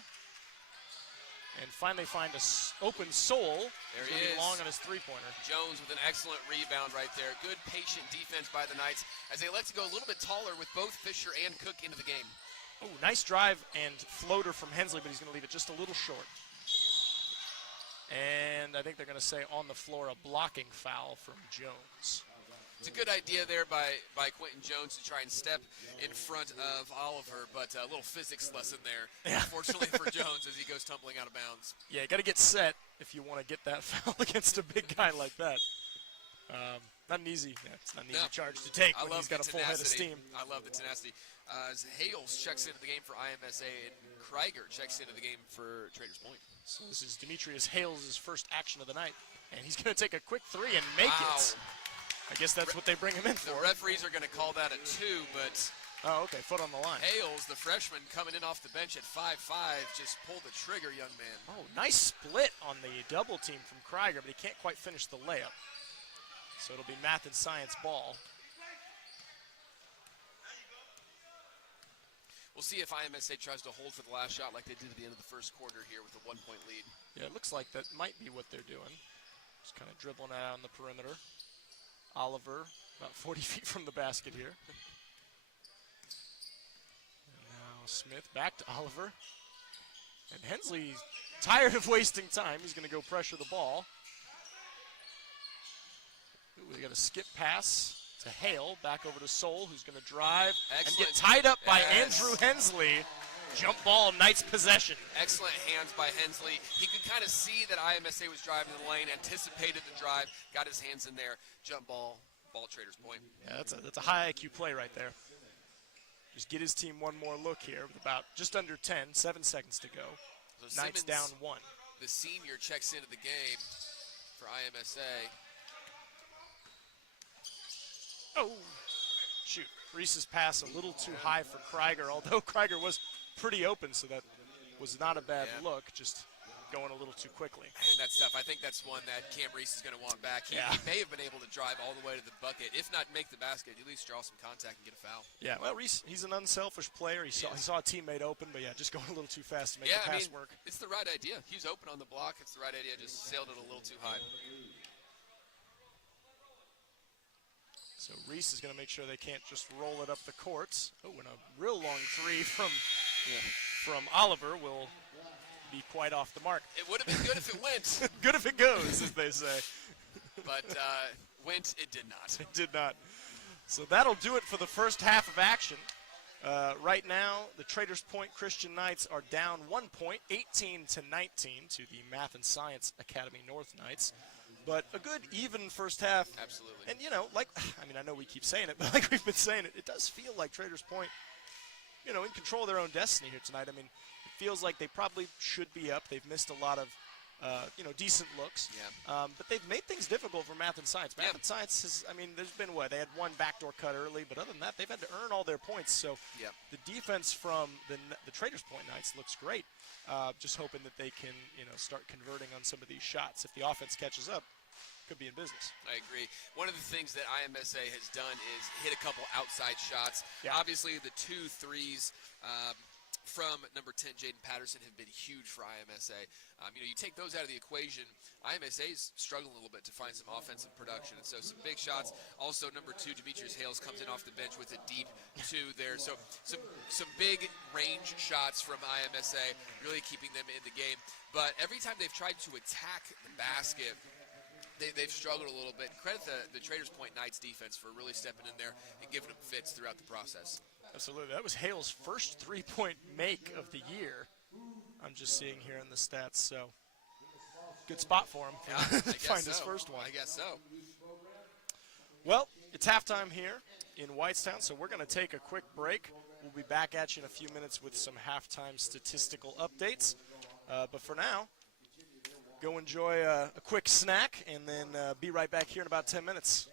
And finally find a open Soul. There He's he gonna be is. long on his three-pointer. Jones with an excellent rebound right there. Good patient defense by the Knights as they elect to go a little bit taller with both Fisher and Cook into the game. Oh, nice drive and floater from Hensley, but he's going to leave it just a little short. And I think they're going to say on the floor a blocking foul from Jones. It's a good idea there by Quentin Jones to try and step in front of Oliver, but a little physics lesson there, Yeah. unfortunately for Jones as he goes tumbling out of bounds. Yeah, you got to get set if you want to get that foul against a big guy like that. Not an easy, it's not an easy No. charge to take I when love he's got a the full head of tenacity. steam. I love the tenacity. As Hales checks into the game for IMSA and Krieger checks into the game for Traders Point. So this is Demetrius Hales' first action of the night, and he's going to take a quick three and make Wow. it. I guess that's what they bring him in The for. referees are going to call that a 2, but Oh, okay, foot on the line. Hales, the freshman coming in off the bench at 5'5", just pulled the trigger, young man. Oh, nice split on the double team from Krieger, but he can't quite finish the layup. So it'll be math and science ball. We'll see if IMSA tries to hold for the last shot like they did at the end of the first quarter here with a 1-point lead. Yeah, it looks like that might be what they're doing. Just kind of dribbling it out on the perimeter. Oliver, about 40 feet from the basket here. And now Smith back to Oliver. And Hensley, tired of wasting time, he's going to go pressure the ball. Ooh, we got a skip pass to Hale, back over to Soul, who's going to drive and Excellent. get tied up by Yes. Andrew Hensley. Jump ball, Knights possession. Excellent hands by Hensley. He could kind of see that IMSA was driving the lane, anticipated the drive, got his hands in there. Jump ball, ball Traders Point. Yeah, that's a high IQ play right there. Just get his team one more look here with about just under 10, 7 seconds to go. So Knights down 1. The senior checks into the game for IMSA. Oh, shoot. Reese's pass a little too high for Krieger, although Krieger was pretty open, so that was not a bad Yeah. look, just going a little too quickly. And that's tough. I think that's one that Cam Reese is going to want back. He may have been able to drive all the way to the bucket, if not make the basket, at least draw some contact and get a foul. Yeah, well, Reese, he's an unselfish player. He saw a teammate open, but yeah, just going a little too fast to make the pass work. It's the right idea. He was open on the block. It's the right idea. Just sailed it a little too high. So Reese is going to make sure they can't just roll it up the courts. Oh, and a real long three from Oliver will be quite off the mark. It would have been good if it went, Good if it goes, as they say. but it did not. It did not. So that'll do it for the first half of action. Right now, the Traders Point Christian Knights are down 1 point, 18-19 to the Math and Science Academy North Knights. But a good, even first half. Absolutely. And, I know we keep saying it, but like we've been saying it, it does feel like Traders Point, in control of their own destiny here tonight. I mean, it feels like they probably should be up. They've missed a lot of, decent looks. Yeah. But they've made things difficult for Math and Science. Math Yeah. and Science has, there's been they had one backdoor cut early, but other than that, they've had to earn all their points. So Yeah. the defense from the Traders Point Knights looks great. Just hoping that they can, start converting on some of these shots. If the offense catches up, could be in business. I agree. One of the things that IMSA has done is hit a couple outside shots. Yeah. Obviously, the 2 threes from number 10, Jaden Patterson, have been huge for IMSA. You take those out of the equation, IMSA's struggling a little bit to find some offensive production, and so some big shots. Also, number 2, Demetrius Hales comes in off the bench with a deep 2 there. So some big range shots from IMSA, really keeping them in the game. But every time they've tried to attack the basket, they've struggled a little bit. Credit the Traders Point Knights defense for really stepping in there and giving them fits throughout the process. Absolutely. That was Hale's first three-point make of the year. I'm just seeing here in the stats, so good spot for him Yeah, to find his first one. I guess so. Well, it's halftime here in Whitestown, so we're going to take a quick break. We'll be back at you in a few minutes with some halftime statistical updates. But for now, go enjoy a quick snack, and then be right back here in about 10 minutes.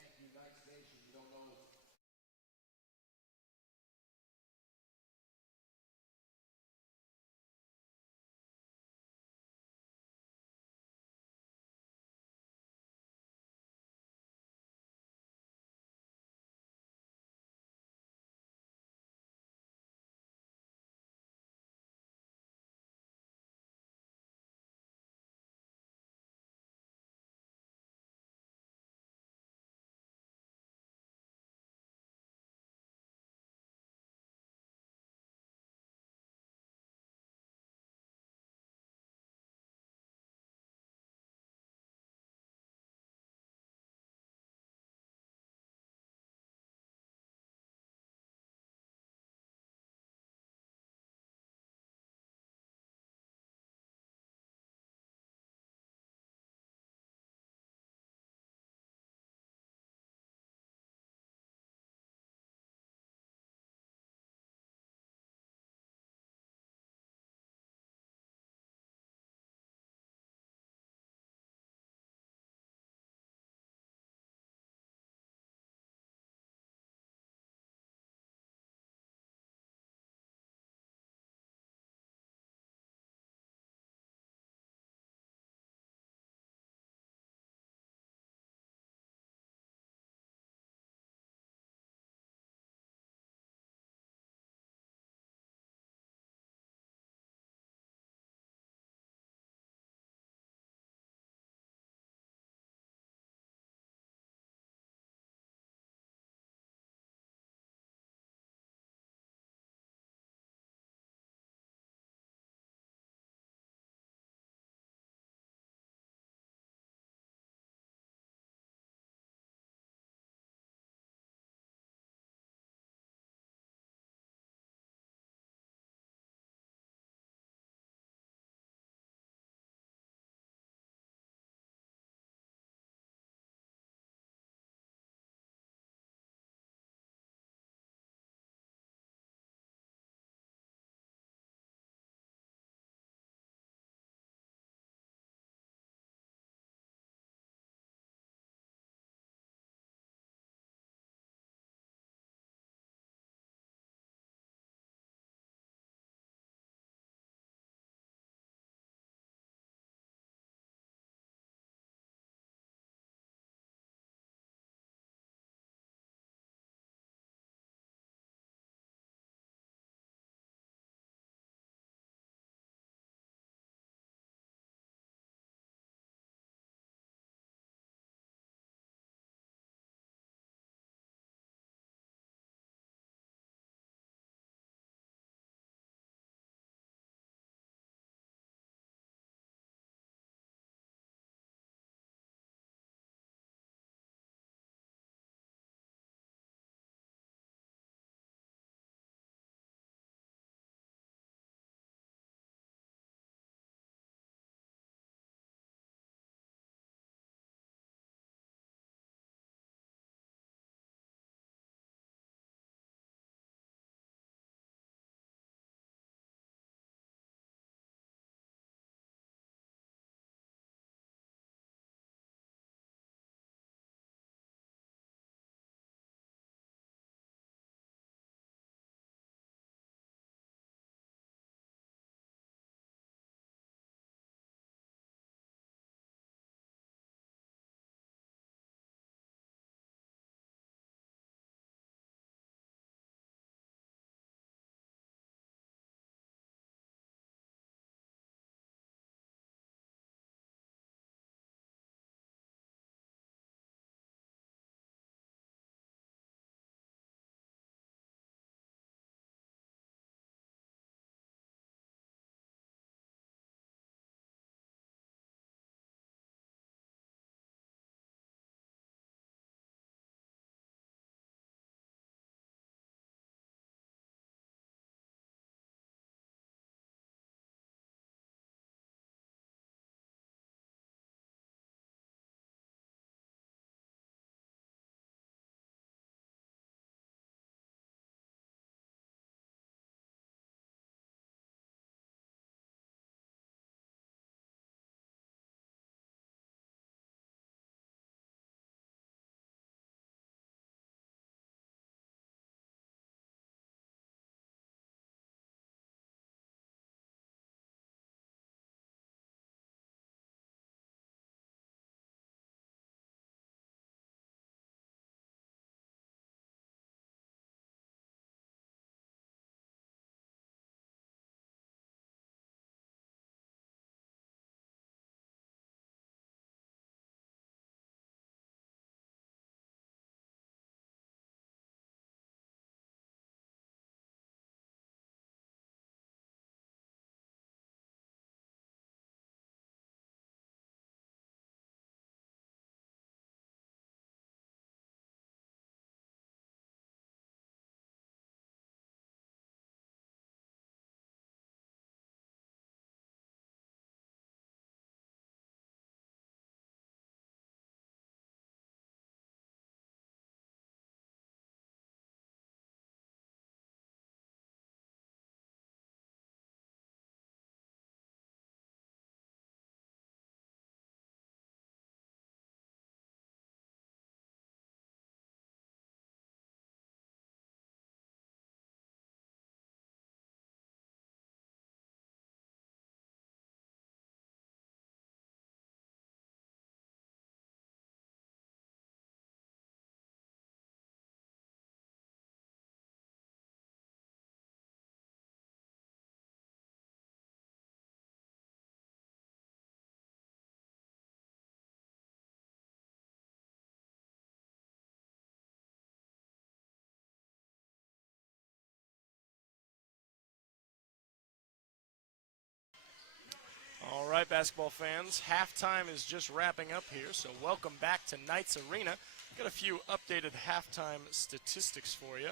right, basketball fans, halftime is just wrapping up here, so welcome back to Knights Arena. Got a few updated halftime statistics for you.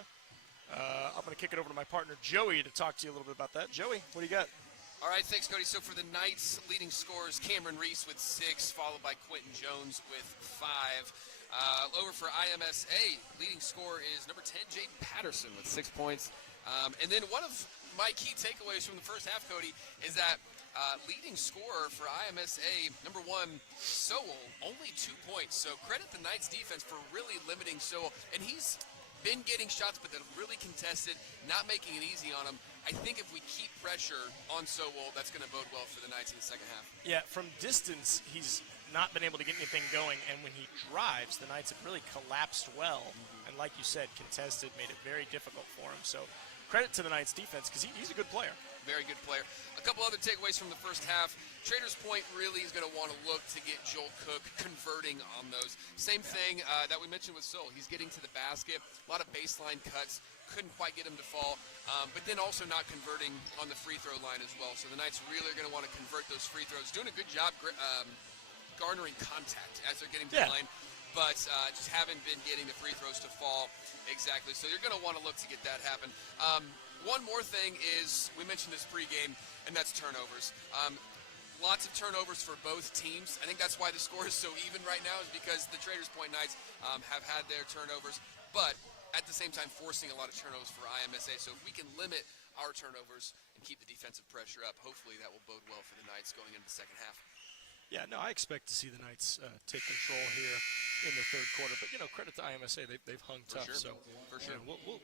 I'm going to kick it over to my partner Joey to talk to you a little bit about that. Joey, what do you got? All right, thanks, Cody. So for the Knights, leading scorers Cameron Reese with 6, followed by Quentin Jones with 5. Over for IMSA, leading scorer is number 10, Jaden Patterson with 6 points. And then one of my key takeaways from the first half, Cody, is that leading scorer for IMSA, number 1, Sowell, only 2 points. So credit the Knights defense for really limiting Sowell. And he's been getting shots, but they're really contested, not making it easy on him. I think if we keep pressure on Sowell, that's going to bode well for the Knights in the second half. Yeah, from distance, he's not been able to get anything going, and when he drives, the Knights have really collapsed well. And like you said, contested, made it very difficult for him. So credit to the Knights defense because he's a good player. Very good player. A couple other takeaways from the first half. Traders Point really is going to want to look to get Joel Cook converting on those. Same thing that we mentioned with Sowell. He's getting to the basket, a lot of baseline cuts, couldn't quite get him to fall, but then also not converting on the free throw line as well. So the Knights really are going to want to convert those free throws. Doing a good job garnering contact as they're getting to the line, but just haven't been getting the free throws to fall exactly. So you're going to want to look to get that happen. One more thing is, we mentioned this pregame, and that's turnovers. Lots of turnovers for both teams. I think that's why the score is so even right now, is because the Traders Point Knights have had their turnovers, but at the same time forcing a lot of turnovers for IMSA. So if we can limit our turnovers and keep the defensive pressure up, hopefully that will bode well for the Knights going into the second half. Yeah, no, I expect to see the Knights take control here in the third quarter. But, credit to IMSA. They've hung tough. Sure. So For sure.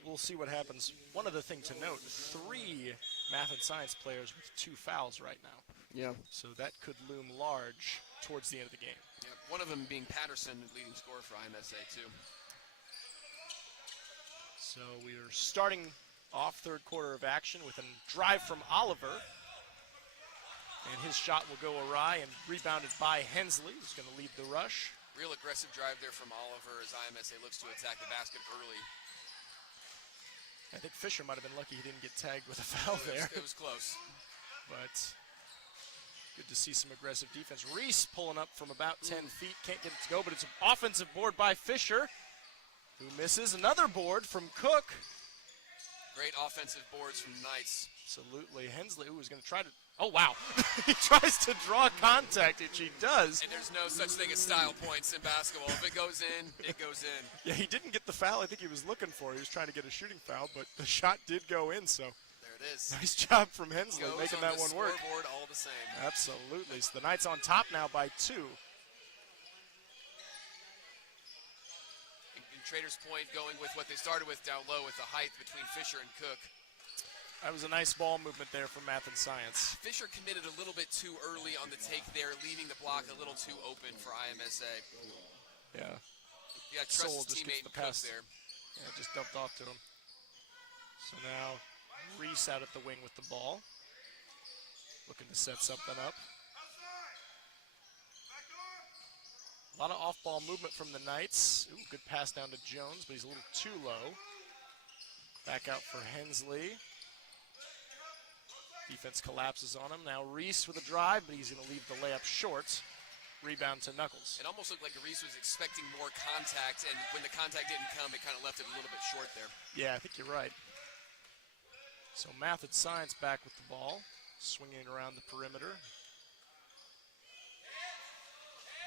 We'll see what happens. One other thing to note, 3 math and science players with 2 fouls right now. Yeah. So that could loom large towards the end of the game. Yeah. One of them being Patterson, leading scorer for IMSA, too. So we are starting off third quarter of action with a drive from Oliver. And his shot will go awry and rebounded by Hensley, who's going to lead the rush. Real aggressive drive there from Oliver as IMSA looks to attack the basket early. I think Fisher might have been lucky he didn't get tagged with a foul there. It was close. But good to see some aggressive defense. Reese pulling up from about 10 feet. Can't get it to go, but it's an offensive board by Fisher, who misses. Another board from Cook. Great offensive boards from Knights. Absolutely. Hensley, who was going to try to... Oh, wow. He tries to draw contact, which he does. And there's no such thing as style points in basketball. If it goes in, it goes in. Yeah, he didn't get the foul I think he was looking for. He was trying to get a shooting foul, but the shot did go in, so... There it is. Nice job from Hensley Goes making on that the one work. Scoreboard all the same. Absolutely. So the Knights on top now by 2. Traders Point going with what they started with down low with the height between Fisher and Cook. That was a nice ball movement there from math and science. Fisher committed a little bit too early on the take there, leaving the block a little too open for IMSA. Yeah. Yeah, trust his teammate the Cook pass there. Yeah, just dumped off to him. So now Reese out at the wing with the ball. Looking to set something up. A lot of off-ball movement from the Knights. Ooh, good pass down to Jones, but he's a little too low. Back out for Hensley. Defense collapses on him. Now Reese with a drive, but he's going to leave the layup short. Rebound to Knuckles. It almost looked like Reese was expecting more contact, and when the contact didn't come, it kind of left it a little bit short there. Yeah, I think you're right. So math and science back with the ball, swinging around the perimeter.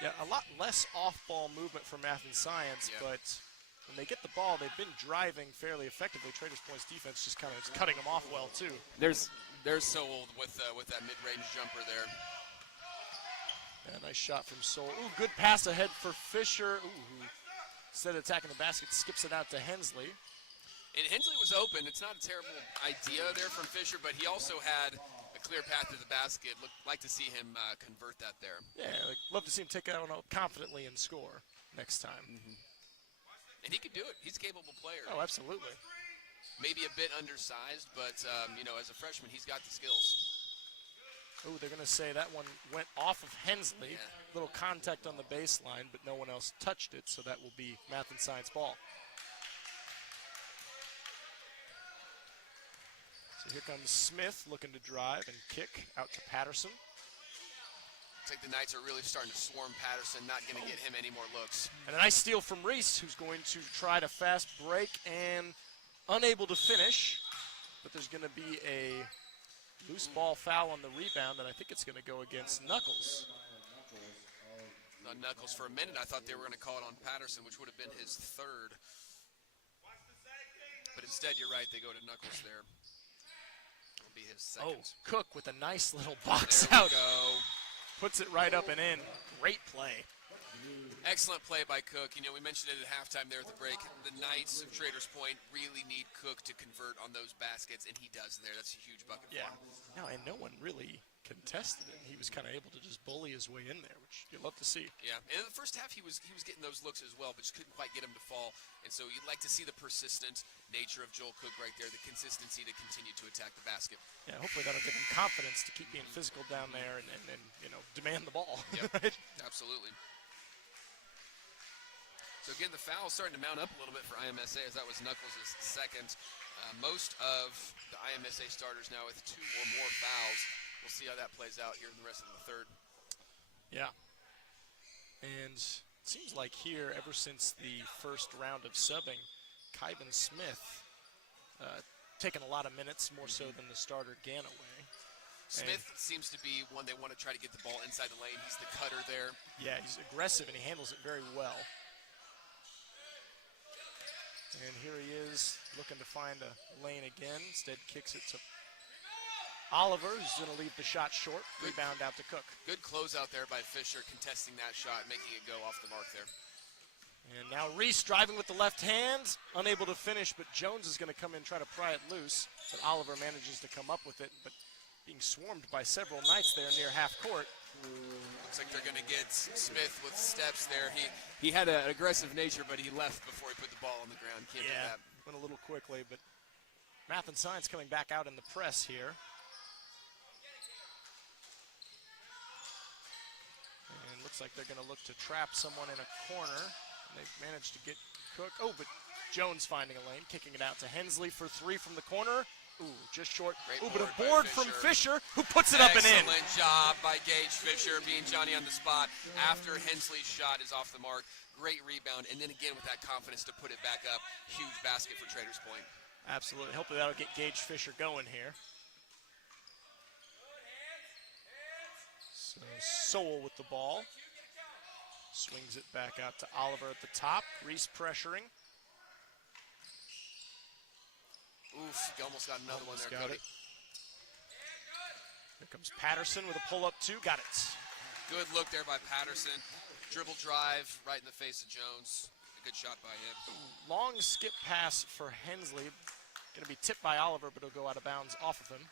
Yeah, a lot less off-ball movement for math and science, but when they get the ball, they've been driving fairly effectively. Traders Point's defense just kind of is cutting them off well, too. There's Sowell with that mid-range jumper there. Yeah, nice shot from Sowell. Ooh, good pass ahead for Fisher. Ooh, who, instead of attacking the basket, skips it out to Hensley. And Hensley was open. It's not a terrible idea there from Fisher, but he also had a clear path to the basket. Like to see him convert that there. Yeah, love to see him take that one out confidently and score next time. And he could do it. He's a capable player. Oh, absolutely. Maybe a bit undersized, but, as a freshman, he's got the skills. Oh, they're going to say that one went off of Hensley. Yeah. Little contact on the baseline, but no one else touched it, so that will be math and science ball. So here comes Smith looking to drive and kick out to Patterson. Looks like the Knights are really starting to swarm Patterson, not going to get him any more looks. And a nice steal from Reese, who's going to try to fast break and unable to finish. But there's going to be a loose ball foul on the rebound, and I think it's going to go against Knuckles. On Knuckles for a minute, I thought they were going to call it on Patterson, which would have been his third. But instead, you're right, they go to Knuckles there. It'll be his second. Oh, Cook with a nice little box There we out. go. Puts it right up and in. Great play. Excellent play by Cook. You know, we mentioned it at halftime there at the break. The Knights of Traders Point really need Cook to convert on those baskets, and he does there. That's a huge bucket Yeah. for him. No, and no one really contested it. He was kind of able to just bully his way in there, which you love to see. Yeah, and in the first half he was getting those looks as well, but just couldn't quite get him to fall. And so you'd like to see the persistent nature of Joel Cook right there, the consistency to continue to attack the basket. Yeah, hopefully that'll give him confidence to keep being physical down there and you know, demand the ball. Yep, right? absolutely. So again, the foul's starting to mount up a little bit for IMSA, as that was Knuckles' second. Most of the IMSA starters now with 2 or more fouls. We'll see how that plays out here in the rest of the third. Yeah. And it seems like here, ever since the first round of subbing, Kyvan Smith taken a lot of minutes, more so than the starter Ganaway. Smith seems to be one they want to try to get the ball inside the lane. He's the cutter there. Yeah, he's aggressive and he handles it very well. And here he is looking to find a lane again. Instead kicks it to Oliver, who's going to leave the shot short. Rebound out to Cook. Good closeout there by Fisher, contesting that shot, making it go off the mark there. And now Reese driving with the left hand, unable to finish, but Jones is going to come in and try to pry it loose. But Oliver manages to come up with it, but being swarmed by several Knights there near half court. Looks like they're going to get Smith with steps there. He had an aggressive nature, but he left before he put the ball on the ground. Can't do that. Went a little quickly, but Math and Science coming back out in the press here. And looks like they're going to look to trap someone in a corner. And they've managed to get Cook. Oh, but Jones finding a lane, kicking it out to Hensley for 3 from the corner. Ooh, just short. Great Ooh, but a board board by from Fisher, who puts it up and in. Excellent job by Gage Fisher, being Johnny on the spot after Hensley's shot is off the mark. Great rebound, and then again with that confidence to put it back up. Huge basket for Traders Point. Absolutely. Hopefully that'll get Gage Fisher going here. So Sowell with the ball. Swings it back out to Oliver at the top. Reese pressuring. Oof, you almost got another one there, Got Cody. it. Here comes Patterson with a pull-up 2. Got it. Good look there by Patterson. Dribble drive right in the face of Jones. A good shot by him. Long skip pass for Hensley. Going to be tipped by Oliver, but it'll go out of bounds off of him.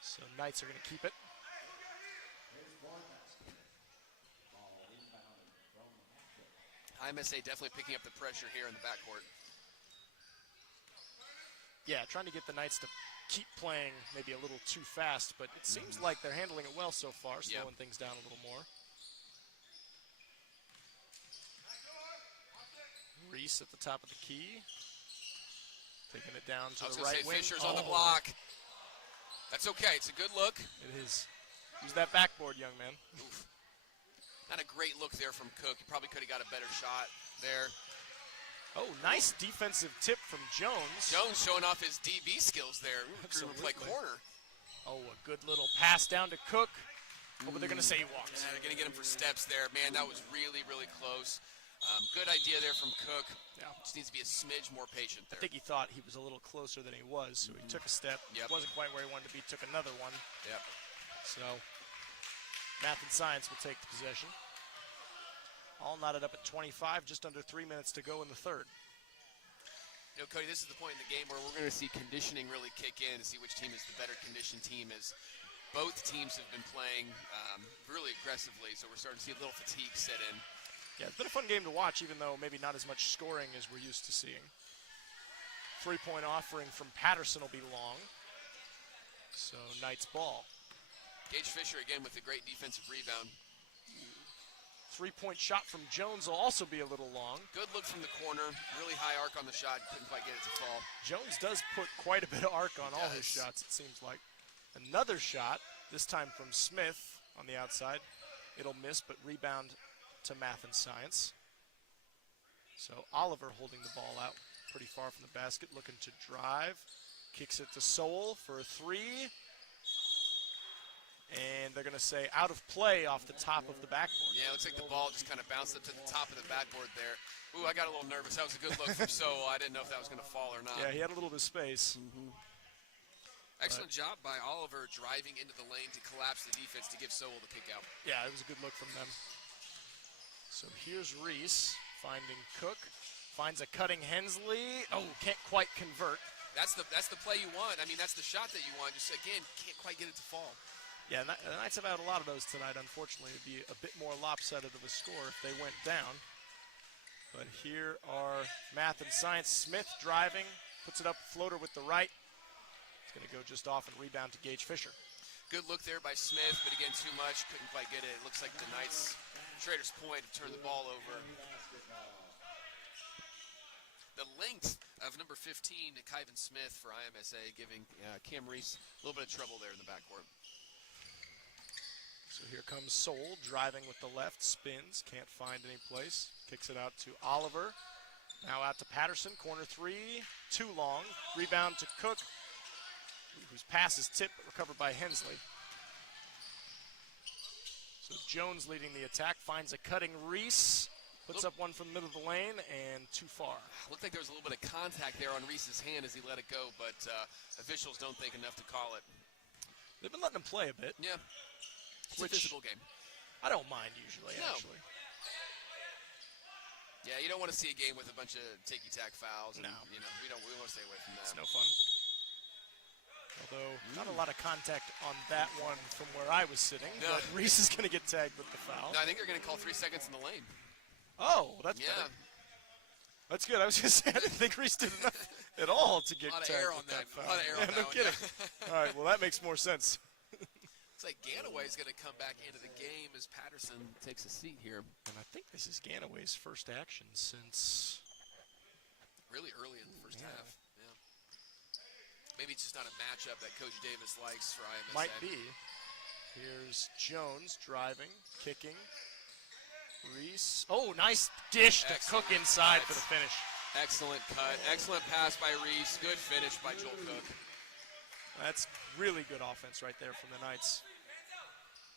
So Knights are going to keep it. IMSA definitely picking up the pressure here in the backcourt. Yeah, trying to get the Knights to keep playing maybe a little too fast, but it seems like they're handling it well so far, slowing things down a little more. Reese at the top of the key. Taking it down to the right wing. Fisher's on the block. That's okay. It's a good look. It is. Use that backboard, young man. Oof. Not a great look there from Cook. He probably could have got a better shot there. Oh, nice defensive tip from Jones. Jones showing off his DB skills there. Drew play corner. Oh, a good little pass down to Cook. Oh, but they're going to say he walked. Yeah, they're going to get him for steps there. Man, that was really, really close. Good idea there from Cook. Yeah. Just needs to be a smidge more patient there. I think he thought he was a little closer than he was, so he took a step. Yep. Wasn't quite where he wanted to be, took another one. Yep. So, Math and Science will take the possession. All knotted up at 25, just under 3 minutes to go in the third. You know, Cody, this is the point in the game where we're going to see conditioning really kick in to see which team is the better conditioned team. As both teams have been playing really aggressively, so we're starting to see a little fatigue set in. Yeah, it's been a fun game to watch, even though maybe not as much scoring as we're used to seeing. 3-point offering from Patterson will be long. So, Knights ball. Gage Fisher again with a great defensive rebound. 3-point shot from Jones will also be a little long. Good look from the corner. Really high arc on the shot. Couldn't quite get it to fall. Jones does put quite a bit of arc on all his shots, it seems like. Another shot, this time from Smith on the outside. It'll miss, but rebound to Math and Science. So Oliver holding the ball out pretty far from the basket, looking to drive. Kicks it to Sowell for a three. And they're going to say out of play off the top of the backboard. Yeah, it looks like the ball just kind of bounced up to the top of the backboard there. Ooh, I got a little nervous. That was a good look from Sowell. I didn't know if that was going to fall or not. Yeah, he had a little bit of space. Excellent job by Oliver driving into the lane to collapse the defense to give Sowell the kick out. Yeah, it was a good look from them. So here's Reese finding Cook. Finds a cutting Hensley. Oh, can't quite convert. That's the play you want. I mean, that's the shot that you want. Just, again, can't quite get it to fall. Yeah, the Knights have had a lot of those tonight. Unfortunately, it'd be a bit more lopsided of a score if they went down. But here are Math and Science. Smith driving, puts it up, floater with the right. It's going to go just off and rebound to Gage Fisher. Good look there by Smith, but again, too much. Couldn't quite get it. It looks like the Knights, Traders Point, have turned the ball over. The length of number 15, Kyvan Smith for IMSA, giving Cam Reese a little bit of trouble there in the backcourt. So here comes Sowell driving with the left, spins, can't find any place. Kicks it out to Oliver. Now out to Patterson, corner three, too long. Rebound to Cook, whose pass is tipped, but recovered by Hensley. So Jones leading the attack, finds a cutting Reese, puts up one from the middle of the lane, and too far. Looked like there was a little bit of contact there on Reese's hand as he let it go, but officials don't think enough to call it. They've been letting him play a bit. Yeah. It's a physical game. I don't mind usually, actually. Yeah, you don't want to see a game with a bunch of ticky-tack fouls. And, No. You know, we want to stay away from that. It's no fun. Although, not a lot of contact on that one from where I was sitting, No. but Reese is going to get tagged with the foul. No, I think they're going to call 3 seconds in the lane. Oh, that's Yeah. better. That's good. I was going to say, I didn't think Reese did enough at all to get A lot of tagged air with on that. foul. A lot of air Yeah, on no that one, kidding. yeah. All right, well, that makes more sense. Looks like Ganaway is going to come back into the game as Patterson takes a seat here. And I think this is Ganaway's first action since... Really early in the first half. Yeah. Maybe it's just not a matchup that Coach Davis likes for IMSA. Might be. Here's Jones driving, kicking. Reese. Oh, nice dish to Excellent Cook inside cut. for the finish. Excellent cut. Excellent pass by Reese. Good finish by Joel Cook. That's really good offense right there from the Knights.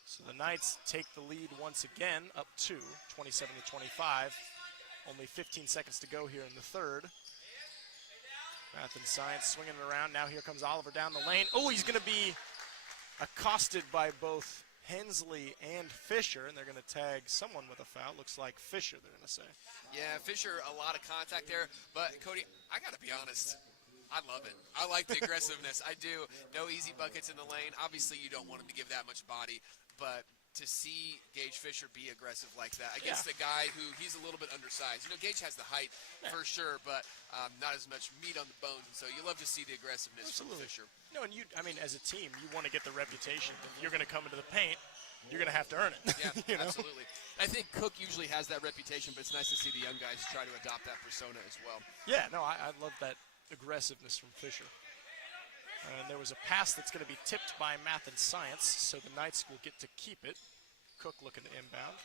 So the Knights take the lead once again, up 2, 27-25. Only 15 seconds to go here in the third. Math and Science swinging it around. Now here comes Oliver down the lane. Oh, he's going to be accosted by both Hensley and Fisher, and they're going to tag someone with a foul. Looks like Fisher, they're going to say. Yeah, Fisher, a lot of contact there. But, Cody, I got to be honest. I love it. I like the aggressiveness. I do. No easy buckets in the lane. Obviously, you don't want him to give that much body. But to see Gage Fisher be aggressive like that against a guy who he's a little bit undersized. You know, Gage has the height for sure, but not as much meat on the bones. And so you love to see the aggressiveness from Fisher. No, and I mean, as a team, you want to get the reputation that you're going to come into the paint, you're going to have to earn it. Yeah, you know? absolutely. I think Cook usually has that reputation, but it's nice to see the young guys try to adopt that persona as well. Yeah, no, I love that aggressiveness from Fisher. And there was a pass that's going to be tipped by Math and Science, so the Knights will get to keep it. Cook looking to inbound.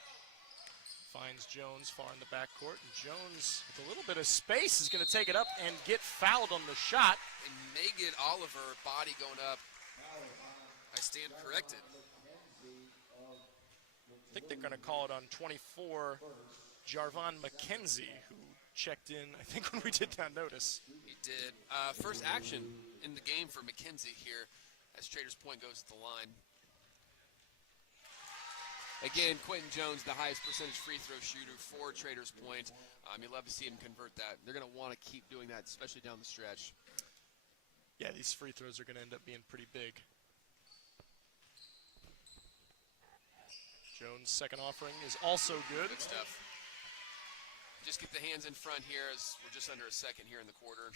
Finds Jones far in the backcourt. And Jones, with a little bit of space, is going to take it up and get fouled on the shot. And may get Oliver, body going up. I stand corrected. I think they're going to call it on 24, Jarvon McKenzie, who checked in, I think, when we did not notice. He did. First action in the game for McKenzie here as Traders Point goes to the line. Again, Quentin Jones, the highest percentage free throw shooter for Traders Point. You love to see him convert that. They're going to want to keep doing that, especially down the stretch. Yeah, these free throws are going to end up being pretty big. Jones' second offering is also good. Good stuff. Just get the hands in front here as we're just under a second here in the quarter.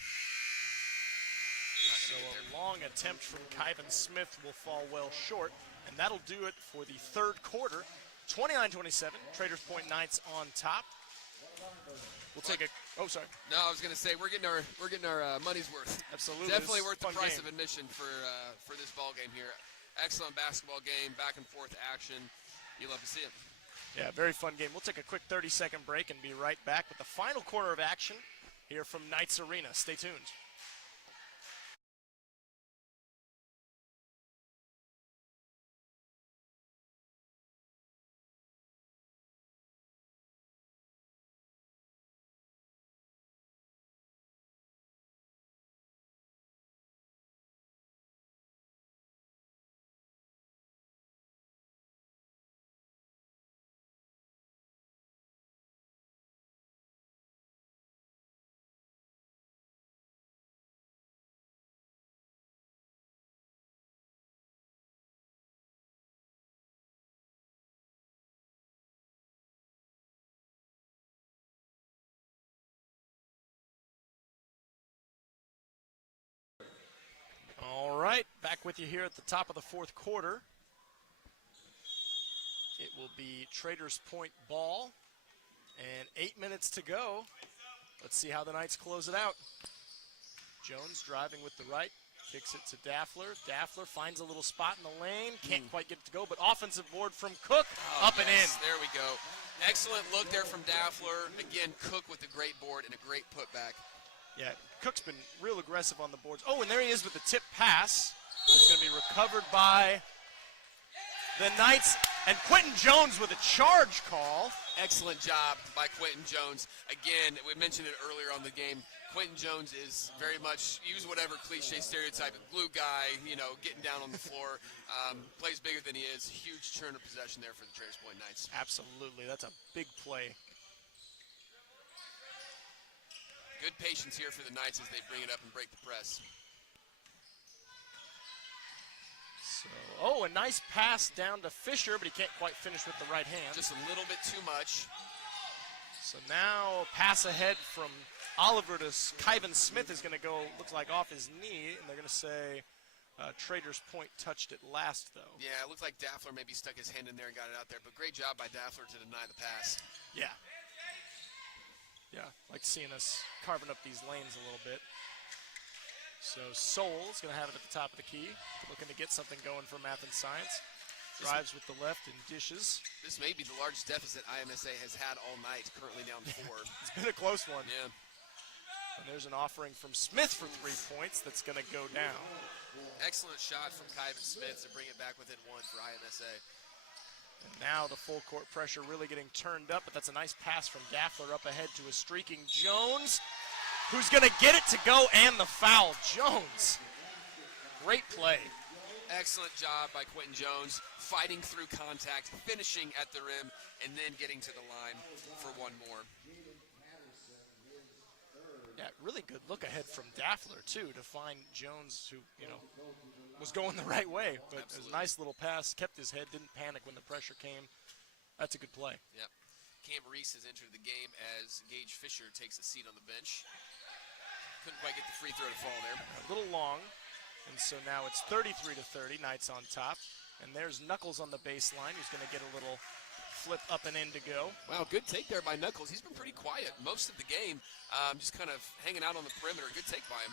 So a long attempt from Kyvan Smith will fall well short, and that'll do it for the third quarter. 29-27, Traders Point Knights on top. We'll take a. Oh, sorry. No, I was going to say we're getting our money's worth. Absolutely, Definitely worth the fun price game. of admission for this ball game here. Excellent basketball game, back and forth action. You love to see it. Yeah, very fun game. We'll take a quick 30-second break and be right back with the final quarter of action here from Knights Arena. Stay tuned. All right, back with you here at the top of the fourth quarter. It will be Traders Point ball, and 8 minutes to go. Let's see how the Knights close it out. Jones driving with the right, kicks it to Daffler. Daffler finds a little spot in the lane, can't quite get it to go, but offensive board from Cook, up and in. There we go. Excellent look there from Daffler. Again, Cook with a great board and a great putback. Yeah, Cook's been real aggressive on the boards. Oh, and there he is with the tip pass. It's going to be recovered by the Knights. And Quentin Jones with a charge call. Excellent job by Quentin Jones. Again, we mentioned it earlier on the game. Quentin Jones is very much, use whatever cliche stereotype, glue guy, you know, getting down on the floor, plays bigger than he is. Huge turn of possession there for the Traders Point Knights. Absolutely, that's a big play. Good patience here for the Knights as they bring it up and break the press. So, oh, a nice pass down to Fisher, but he can't quite finish with the right hand. Just a little bit too much. So now pass ahead from Oliver to Kyvan Smith is going to go, looks like off his knee, and they're going to say Traders Point touched it last, though. Yeah, it looks like Daffler maybe stuck his hand in there and got it out there, but great job by Daffler to deny the pass. Yeah. Yeah, like seeing us carving up these lanes a little bit. So Souls going to have it at the top of the key, looking to get something going for math and science. Drives with the left and dishes. This may be the largest deficit IMSA has had all night, currently down 4. It's been a close one. Yeah. And there's an offering from Smith for 3 points that's going to go down. Excellent shot from Kyvan Smith to bring it back within 1 for IMSA. And now the full court pressure really getting turned up, but that's a nice pass from Daffler up ahead to a streaking Jones, who's going to get it to go and the foul. Jones, great play. Excellent job by Quentin Jones, fighting through contact, finishing at the rim, and then getting to the line for 1 more. Yeah, really good look ahead from Daffler, too, to find Jones, who, you know, was going the right way. But it was a nice little pass, kept his head, didn't panic when the pressure came. That's a good play. Yep. Cam Reese has entered the game as Gage Fisher takes a seat on the bench. Couldn't quite get the free throw to fall there. A little long, and so now it's 33-30, Knights on top. And there's Knuckles on the baseline, who's going to get a little flip up and in to go. Wow, good take there by Knuckles. He's been pretty quiet most of the game, just kind of hanging out on the perimeter. Good take by him.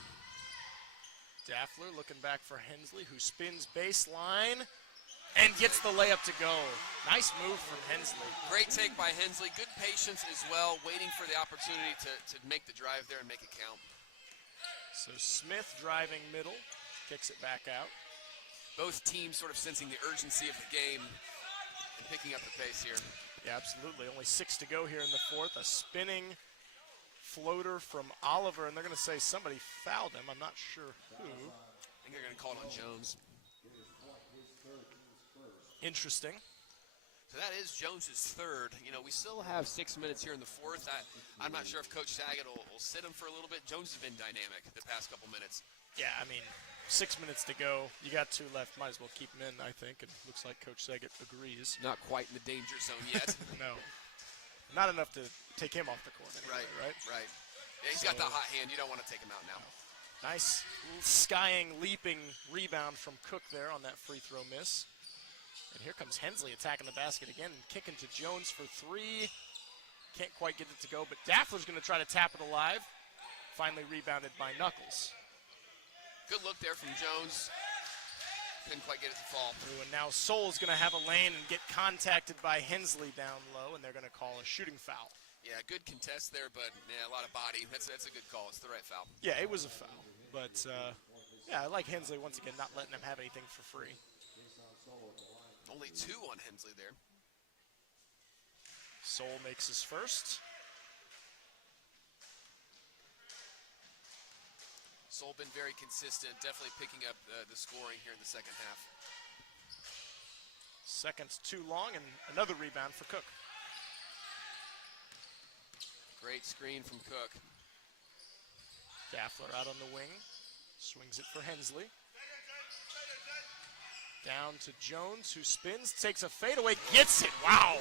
Daffler looking back for Hensley, who spins baseline and gets the layup to go. Nice move from Hensley. Great take by Hensley. Good patience as well, waiting for the opportunity to make the drive there and make it count. So Smith driving middle, kicks it back out. Both teams sort of sensing the urgency of the game and picking up the pace here. Yeah, absolutely. Only 6 to go here in the fourth. A spinning floater from Oliver, and they're going to say somebody fouled him. I'm not sure who. I think they're going to call it on Jones. Interesting. So that is Jones's third. You know, we still have 6 minutes here in the fourth. I'm not sure if Coach Saget will sit him for a little bit. Jones has been dynamic the past couple minutes. Yeah, I mean, 6 minutes to go. You got 2 left. Might as well keep him in, I think. It looks like Coach Saget agrees. Not quite in the danger zone yet. No. Not enough to take him off the court anyway, right? Right. Yeah, he's got the hot hand. You don't want to take him out now. Nice skying, leaping rebound from Cook there on that free throw miss. And here comes Hensley attacking the basket again and kicking to Jones for 3. Can't quite get it to go, but Daffler's going to try to tap it alive. Finally rebounded by Knuckles. Good look there from Jones. Couldn't quite get it to fall. Ooh, and now Soul's going to have a lane and get contacted by Hensley down low, and they're going to call a shooting foul. Yeah, good contest there, but yeah, a lot of body. That's a good call. It's the right foul. Yeah, it was a foul. But, yeah, I like Hensley once again not letting him have anything for free. Only 2 on Hensley there. Soul makes his first. Soul been very consistent, definitely picking up the scoring here in the second half. Seconds too long, and another rebound for Cook. Great screen from Cook. Gaffler out on the wing. Swings it for Hensley. Down to Jones, who spins, takes a fadeaway, gets it. Wow.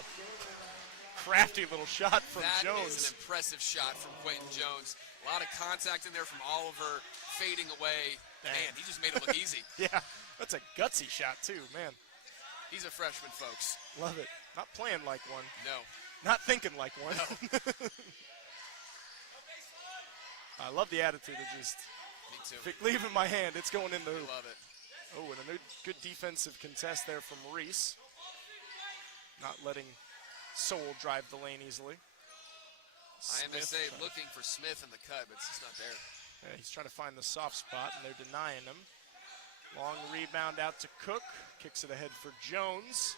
Crafty little shot from Jones. That is an impressive shot from Quentin Jones. A lot of contact in there from Oliver, fading away. Dang. Man, he just made it look easy. Yeah, that's a gutsy shot too, man. He's a freshman, folks. Love it. Not playing like one. No. Not thinking like one. No. I love the attitude of just, Me too. if it leave in my hand, it's going in the hoop. Love it. Oh, and a good defensive contest there from Reese. Not letting Soul drive the lane easily. Smith IMSA trying looking for Smith in the cut, but it's just not there. Yeah, he's trying to find the soft spot, and they're denying him. Long rebound out to Cook. Kicks it ahead for Jones.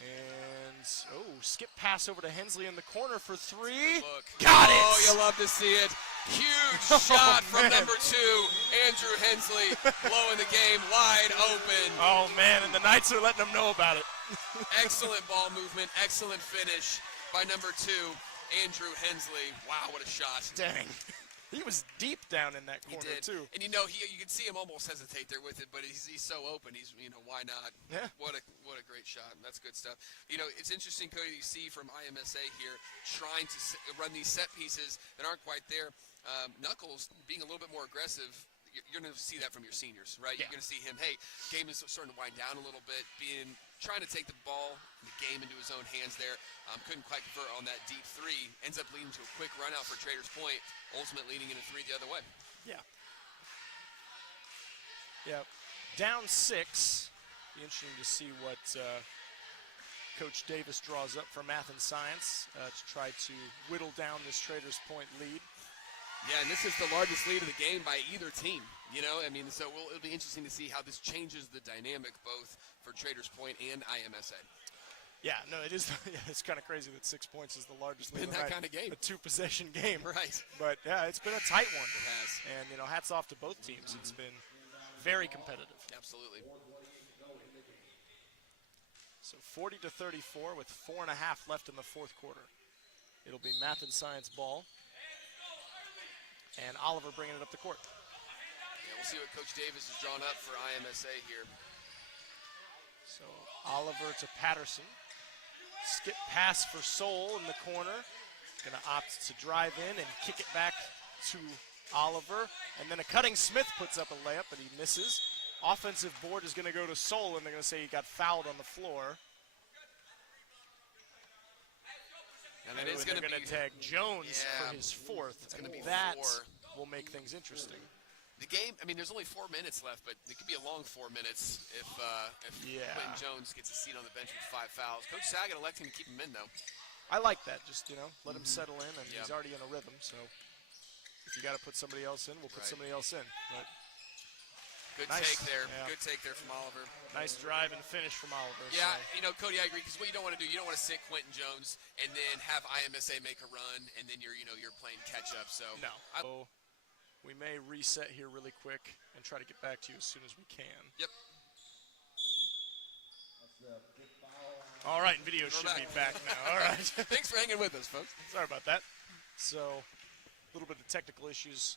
And, oh, skip pass over to Hensley in the corner for 3. Look. Got it! Oh, you love to see it. Huge shot from man. number 2, Andrew Hensley, blowing the game wide open. Oh, man, and the Knights are letting them know about it. Excellent ball movement, excellent finish by number 2, Andrew Hensley. Wow, what a shot. Dang. He was deep down in that He corner, did. too. And you know, you can see him almost hesitate there with it, but he's so open. He's, why not? Yeah. What a great shot. That's good stuff. It's interesting, Cody, you see from IMSA here trying to run these set pieces that aren't quite there. Knuckles being a little bit more aggressive. You're going to see that from your seniors, right? Yeah. You're going to see him, hey, game is starting to wind down a little bit, trying to take the ball, the game into his own hands there. Couldn't quite convert on that deep 3. Ends up leading to a quick run out for Traders Point, ultimately leading into 3 the other way. Yeah. Yeah. Down 6. Be interesting to see what Coach Davis draws up for math and science to try to whittle down this Traders Point lead. Yeah, and this is the largest lead of the game by either team. So it'll be interesting to see how this changes the dynamic both for Traders Point and IMSA. Yeah, no, it is. Yeah, it's kind of crazy that 6 points is the largest lead been of the that night. kind of game. A 2-possession game. Right. But, yeah, it's been a tight one. It has. And, hats off to both teams. It's been very competitive. Absolutely. So 40-34 with 4.5 left in the fourth quarter. It'll be math and science ball. And Oliver bringing it up the court. Yeah, we'll see what Coach Davis has drawn up for IMSA here. So Oliver to Patterson. Skip pass for Soul in the corner. Going to opt to drive in and kick it back to Oliver. And then a cutting Smith puts up a layup, but he misses. Offensive board is going to go to Soul, and they're going to say he got fouled on the floor. And that is going to be tag Jones Yeah, for his 4th. it's gonna be that 4. will make things interesting. the game. There's only 4 minutes left, but it could be a long 4 minutes if Yeah. Quentin Jones gets a seat on the bench with 5 fouls. Coach Sagan electing to keep him in, though. I like that. Just, let him settle in, and Yeah. he's already in a rhythm. So if you got to put somebody else in, we'll put Right. somebody else in. But Good Nice. take there. Yeah. Good take there from Oliver. nice drive and finish from Oliver. Yeah, so. Cody, I agree, because what you don't want to do, you don't want to sit Quentin Jones and then have IMSA make a run, and then you're playing catch up. So No. So we may reset here really quick and try to get back to you as soon as we can. Yep. All right, video should be back now. All right. Thanks for hanging with us, folks. Sorry about that. So a little bit of technical issues.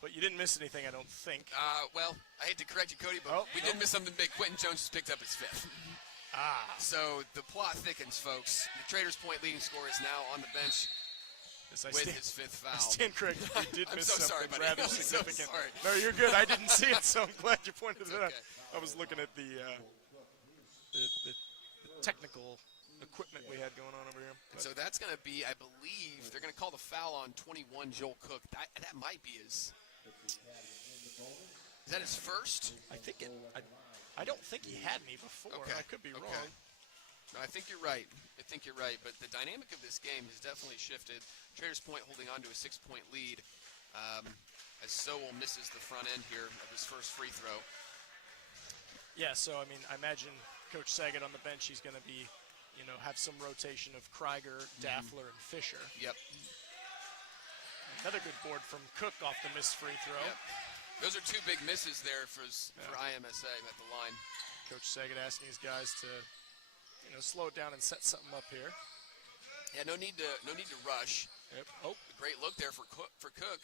But you didn't miss anything, I don't think. Well, I hate to correct you, Cody, but Oh, we did miss something big. Quentin Jones just picked up his 5th. So the plot thickens, folks. The Traders Point leading scorer is now on the bench Yes, I with stand- his 5th I foul. stand corrected. We did I'm miss so sorry, something buddy. rather I'm so significant. sorry. No, you're good. I didn't see it, so I'm glad you pointed it out. okay. I was looking at the technical equipment we had going on over here. But So that's going to be, I believe, they're going to call the foul on 21, Joel Cook. That might be his. Is that his first? I think it. I don't think he had me before. Okay. I could be Okay. wrong. No, I think you're right. But the dynamic of this game has definitely shifted. Traders Point holding on to a 6-point lead as Sowell misses the front end here of his first free throw. Yeah, so I mean, I imagine Coach Saget on the bench, he's going to be, have some rotation of Krieger, Daffler, and Fisher. Yep. Another good board from Cook off the missed free throw. Yep. Those are two big misses there for IMSA at the line. Coach Saget asking his guys to, slow it down and set something up here. Yeah, no need to rush. Yep. Oh, A great look there for Cook.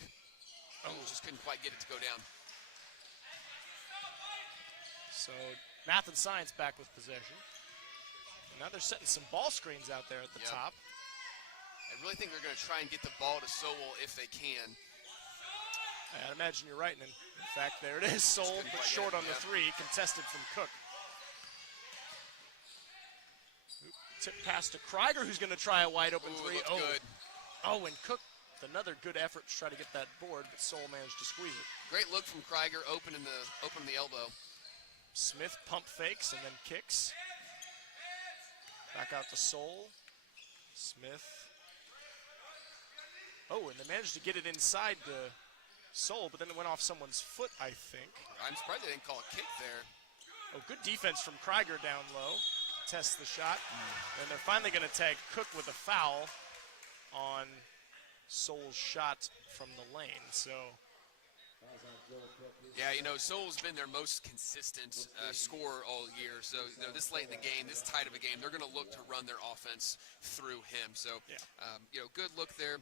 Oh, just couldn't quite get it to go down. so Math and Science back with possession. And now they're setting some ball screens out there at the Yep. top. I really think they're going to try and get the ball to Sowell if they can. I'd imagine you're right. And in fact, there it is. Sold, couldn't but quite short get it, on the yeah. three. Contested from Cook. Tip pass to Krieger, who's going to try a wide open Ooh, three. it looked good. Oh, and Cook with another good effort to try to get that board, but Soul managed to squeeze it. Great look from Krieger, opening the elbow. Smith pump fakes and then kicks. Back out to Soul. Smith. Oh, and they managed to get it inside to Soul, but then it went off someone's foot, I think. I'm surprised they didn't call a kick there. Oh, good defense from Krieger down low. Tests the shot. And they're finally going to tag Cook with a foul on Soul's shot from the lane. So, Yeah, Sowell's been their most consistent scorer all year. So, this late in the game, this tight of a game, they're going to look to run their offense through him. So, yeah. Good look there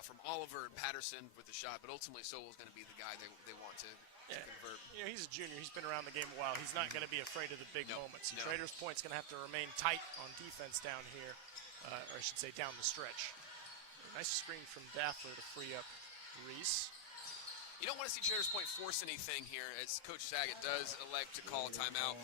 from Oliver and Patterson with the shot. But ultimately, Sowell's going to be the guy they want to convert. He's a junior. He's been around the game a while. He's not going to be afraid of the big moments. And No. Traders Point's going to have to remain tight on defense down here, or I should say down the stretch. Nice screen from Daffler to free up Reese. You don't want to see Traders Point force anything here, as Coach Saget does elect to call a timeout.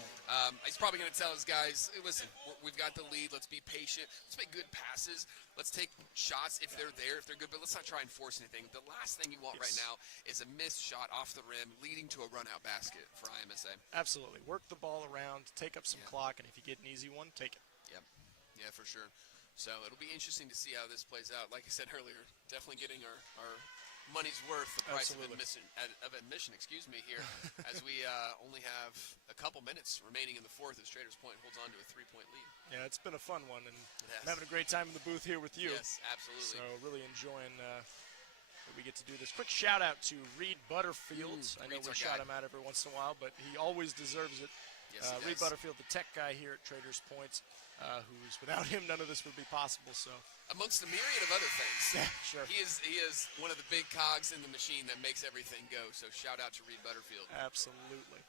He's probably going to tell his guys, hey, listen, we've got the lead. Let's be patient. Let's make good passes. Let's take shots if they're there, if they're good, but let's not try and force anything. The last thing you want right now is a missed shot off the rim leading to a run-out basket for IMSA. Absolutely. Work the ball around, take up some clock, and if you get an easy one, take it. Yep. Yeah, for sure. So it'll be interesting to see how this plays out. Like I said earlier, definitely getting our money's worth, the price of admission, here, as we only have a couple minutes remaining in the fourth as Traders Point holds on to a 3-point lead. Yeah, it's been a fun one, and Yes. I'm having a great time in the booth here with you. Yes, absolutely. So really enjoying that we get to do this. Quick shout out to Reed Butterfield. I know Reed's we our shout guy. him out every once in a while, but he always deserves it. Yes, he Reed does. Butterfield, the tech guy here at Traders Point, who's without him, none of this would be possible. So Amongst the myriad of other things, yeah, sure, he is one of the big cogs in the machine that makes everything go. So shout out to Reed Butterfield. absolutely.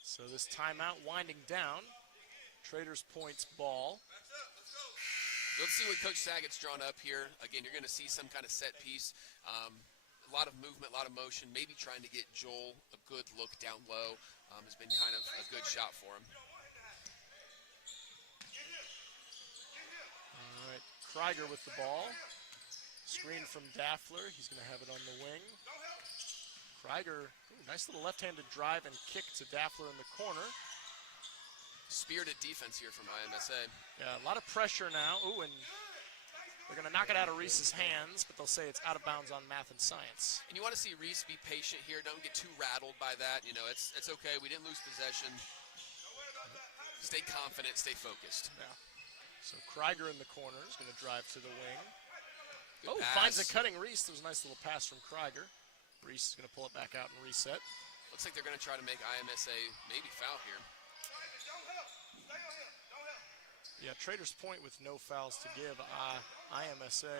So this timeout winding down. Traders Point's ball. Let's see what Coach Saget's drawn up here. Again, you're going to see some kind of set piece. A lot of movement, a lot of motion, maybe trying to get Joel a good look down low has been kind of a good shot for him. All right, Krieger with the ball. Screen from Daffler. He's going to have it on the wing. Krieger, nice little left-handed drive and kick to Daffler in the corner. Spirited defense here from IMSA. Yeah, a lot of pressure now. Ooh, and they're going to knock it out of Reese's hands, but they'll say it's out of bounds on Math and Science. And you want to see Reese be patient here. Don't get too rattled by that. It's okay. We didn't lose possession. Stay confident. Stay focused. Yeah. So Krieger in the corner is going to drive to the wing. Good Finds a pass. cutting Reese. There was a nice little pass from Krieger. Reese is going to pull it back out and reset. Looks like they're going to try to make IMSA maybe foul here. Yeah, Traders Point with no fouls to give. IMSA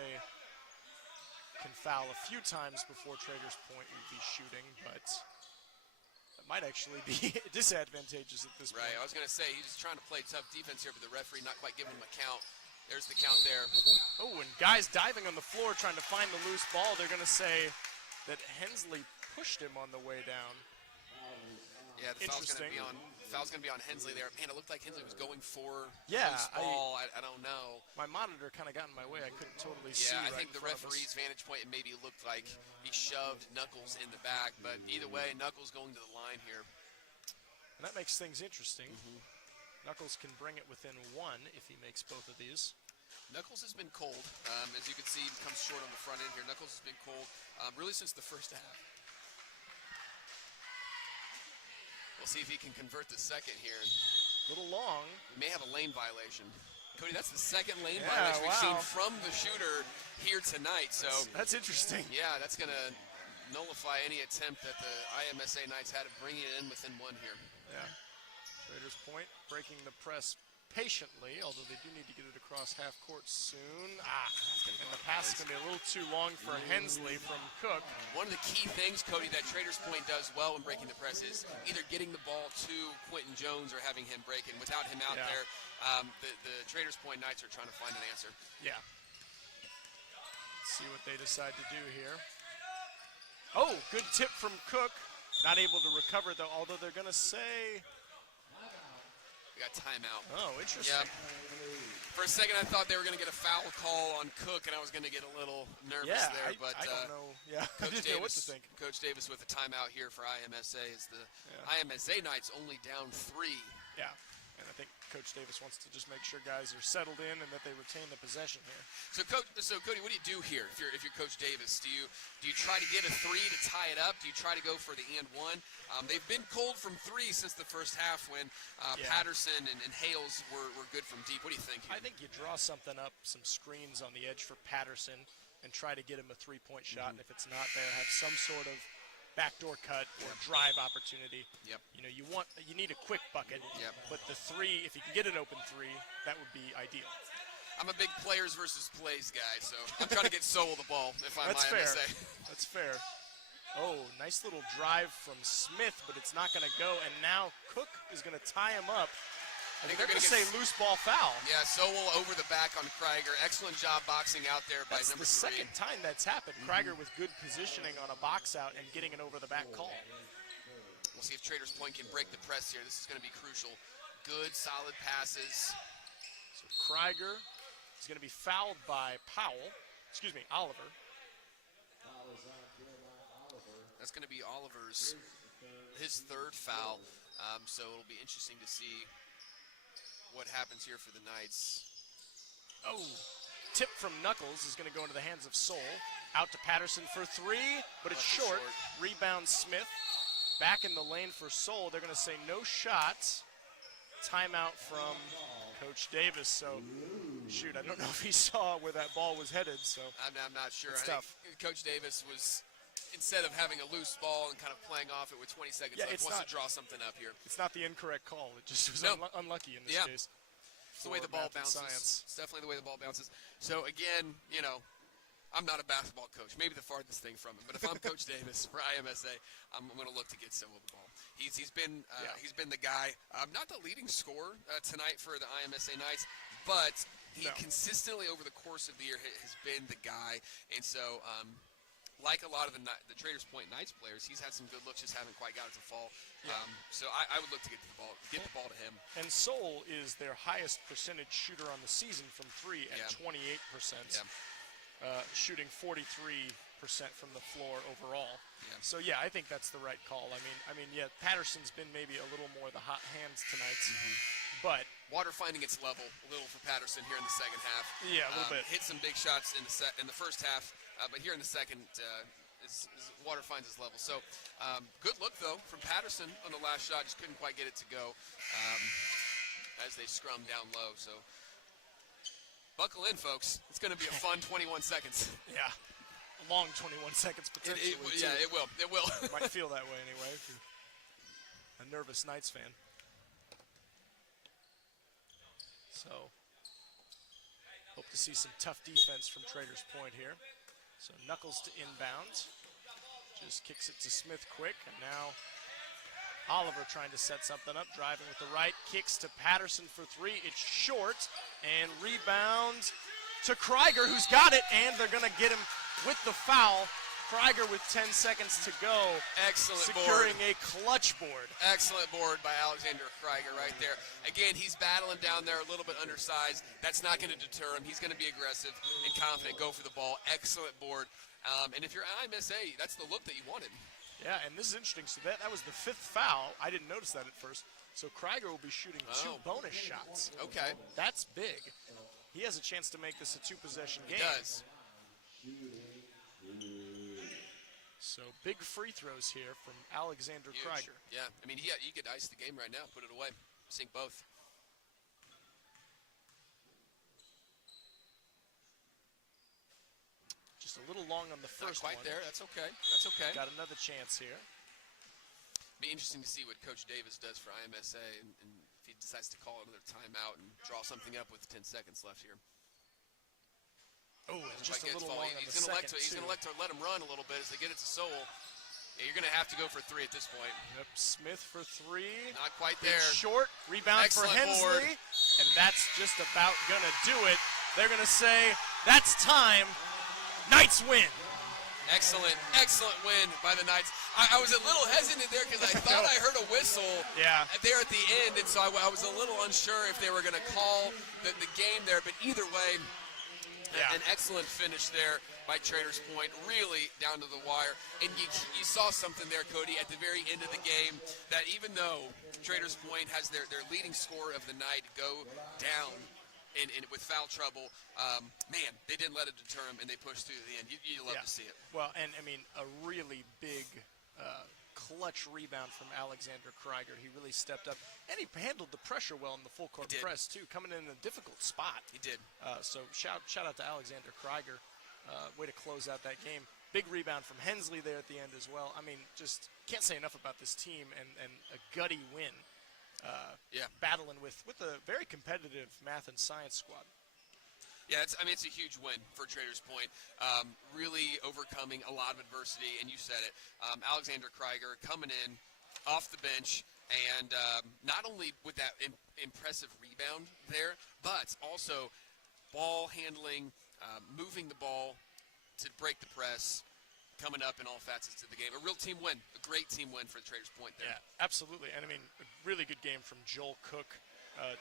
can foul a few times before Traders Point will be shooting, but that might actually be disadvantageous at this Right. I point. was going to say he's trying to play tough defense here, but the referee not quite giving him a count. There's the count there. Oh, and guys diving on the floor trying to find the loose ball. They're going to say that Hensley pushed him on the way down. Yeah, Yeah, the foul's going interesting. to be on Hensley there. Man, it looked like Hensley was going for Yeah, loose ball. I don't know. My monitor kind of got in my way. I couldn't totally see. Yeah, I right think the in front of us. referee's vantage point, it maybe looked like he shoved Knuckles in the back. But either way, Knuckles going to the line here. And that makes things interesting. Knuckles can bring it within one if he makes both of these. Knuckles has been cold. As you can see, he comes short on the front end here. Knuckles has been cold really since the first half. We'll see if he can convert the second here. A little long. We may have a lane violation. Cody, that's the second lane Yeah, violation we've seen wow. from the shooter here tonight. So, That's interesting. yeah, that's going to nullify any attempt that the IMSA Knights had of bringing it in within one here. Yeah. Raiders Point breaking the press patiently, although they do need to get it across half court soon. And the pass is going to be a little too long for Hensley from Cook. One of the key things, Cody, that Traders Point does well when breaking the press is either getting the ball to Quentin Jones or having him break it. Without him out Yeah. there, the Traders Point Knights are trying to find an answer. Yeah. Let's see what they decide to do here. Oh, good tip from Cook. Not able to recover, though, although they're going to say... We got timeout. Oh, interesting. Yep. For a second, I thought they were going to get a foul call on Cook, and I was going to get a little nervous Yeah, there. But I don't know. Yeah, I Coach didn't know what Davis, to think. Coach Davis with a timeout here for IMSA is the IMSA Knights only down 3. Yeah, and I think Coach Davis wants to just make sure guys are settled in and that they retain the possession here. So Cody, what do you do here if you're Coach Davis? Do you try to get a 3 to tie it up? Do you try to go for the and one? They've been cold from 3 since the first half when Patterson and Hales were good from deep. What do you think here? I think you draw something up, some screens on the edge for Patterson, and try to get him a three-point shot. And if it's not there, have some sort of backdoor cut or drive opportunity. Yep. You know, you need a quick bucket. Yep. But the 3, if you can get an open 3, that would be ideal. I'm a big players versus plays guy, so I'm trying to get Sowell the ball if I'm That's IMSA. fair. That's fair. Oh, nice little drive from Smith, but it's not going to go. And now Cook is going to tie him up. I think They're they're going to going say loose ball foul. Yeah, Sowell over the back on Krieger. Excellent job boxing out there by That's number the 3. second time that's happened. Krieger with good positioning on a box out and getting an over-the-back call. We'll see if Traders Point can break the press here. This is going to be crucial. Good, solid passes. So Krieger is going to be fouled by Oliver. That's going to be Oliver's, his third foul. So it'll be interesting to see what happens here for the Knights. Oh, tip from Knuckles is going to go into the hands of Soul. Out to Patterson for 3, but it's short. Rebound Smith. Back in the lane for Soul. They're going to say no shots. Timeout from Coach Davis. So, shoot, I don't know if he saw where that ball was headed. So I'm not sure. It's I tough. think Coach Davis was, instead of having a loose ball and kind of playing off it with 20 seconds left, it's wants not- to draw something up here. it's not the incorrect call. It just was No. unlucky in this Yeah. case. It's the way the ball math and bounces. science. It's definitely the way the ball bounces. So again, I'm not a basketball coach. Maybe the farthest thing from it. But if I'm Coach Davis for IMSA, I'm going to look to get Sowell the ball. He's been the guy. Not the leading scorer tonight for the IMSA Knights, but he consistently over the course of the year has been the guy. And so, like a lot of the Traders Point Knights players, he's had some good looks, just haven't quite got it to fall. Yeah. So I would look to get the ball to him. And Soul is their highest percentage shooter on the season from 3 at 28%. Yeah. Shooting 43% from the floor overall. Yeah. So I think that's the right call. I mean, Patterson's been maybe a little more the hot hands tonight, but Water finding its level a little for Patterson here in the second half. Yeah, a little bit. Hit some big shots in the first half, but here in the second, Water finds its level. So good look though from Patterson on the last shot. Just couldn't quite get it to go as they scrum down low. So buckle in, folks. It's going to be a fun 21 seconds. yeah, a long 21 seconds potentially. It will. It will. Might feel that way anyway if you're a nervous Knights fan. So, hope to see some tough defense from Traders Point here. So Knuckles to inbound. Just kicks it to Smith quick, and now Oliver trying to set something up, driving with the right, kicks to Patterson for 3. It's short, and rebound to Krieger, who's got it, and they're going to get him with the foul Krieger with 10 seconds to go. Excellent securing board. a clutch board. Excellent board by Alexander Krieger right there. Again, he's battling down there a little bit undersized. That's not going to deter him. He's going to be aggressive and confident, go for the ball. Excellent board. And if you're IMSA, that's the look that you wanted. Yeah, and this is interesting. So that was the 5th foul. I didn't notice that at first. So Krieger will be shooting 2 bonus shots. Okay. That's big. He has a chance to make this a 2-possession game. He does. So big free throws here from Alexander Huge. Krieger. Yeah, I mean, you could ice the game right now, put it away, sink both. Just a little long on the Not first quite one. there. That's okay. That's okay. Got another chance here. Be interesting to see what Coach Davis does for IMSA and if he decides to call another timeout and draw something up with 10 seconds left here. Oh, it's just a little long on the He's going second, to elect to let him run a little bit as they get it to Sowell. Yeah, you're going to have to go for 3 at this point. Yep, Smith for 3. Not quite It's there. short. Rebound Excellent for Hensley. board. And that's just about going to do it. They're going to say, that's time. Knights win. Excellent, excellent win by the Knights. I was a little hesitant there because I thought I heard a whistle there at the end, and so I was a little unsure if they were going to call the game there. But either way, an excellent finish there by Traders Point, really down to the wire. And you saw something there, Cody, at the very end of the game, that even though Traders Point has their leading scorer of the night go down and with foul trouble, man, they didn't let it deter them, and they pushed through to the end. You love to see it. Well, and, I mean, a really big clutch rebound from Alexander Krieger. He really stepped up, and he handled the pressure well in the full-court press, too, coming in a difficult spot. He did. So shout out to Alexander Krieger. Way to close out that game. Big rebound from Hensley there at the end as well. I mean, just can't say enough about this team and a gutty win. Battling with a very competitive math and science squad. Yeah, it's a huge win for Traders Point. Really overcoming a lot of adversity, and you said it. Alexander Krieger coming in off the bench, and not only with that impressive rebound there, but also ball handling, moving the ball to break the press, coming up in all facets of the game. A real team win, a great team win for the Traders Point there. Yeah, absolutely. And I mean, a really good game from Joel Cook,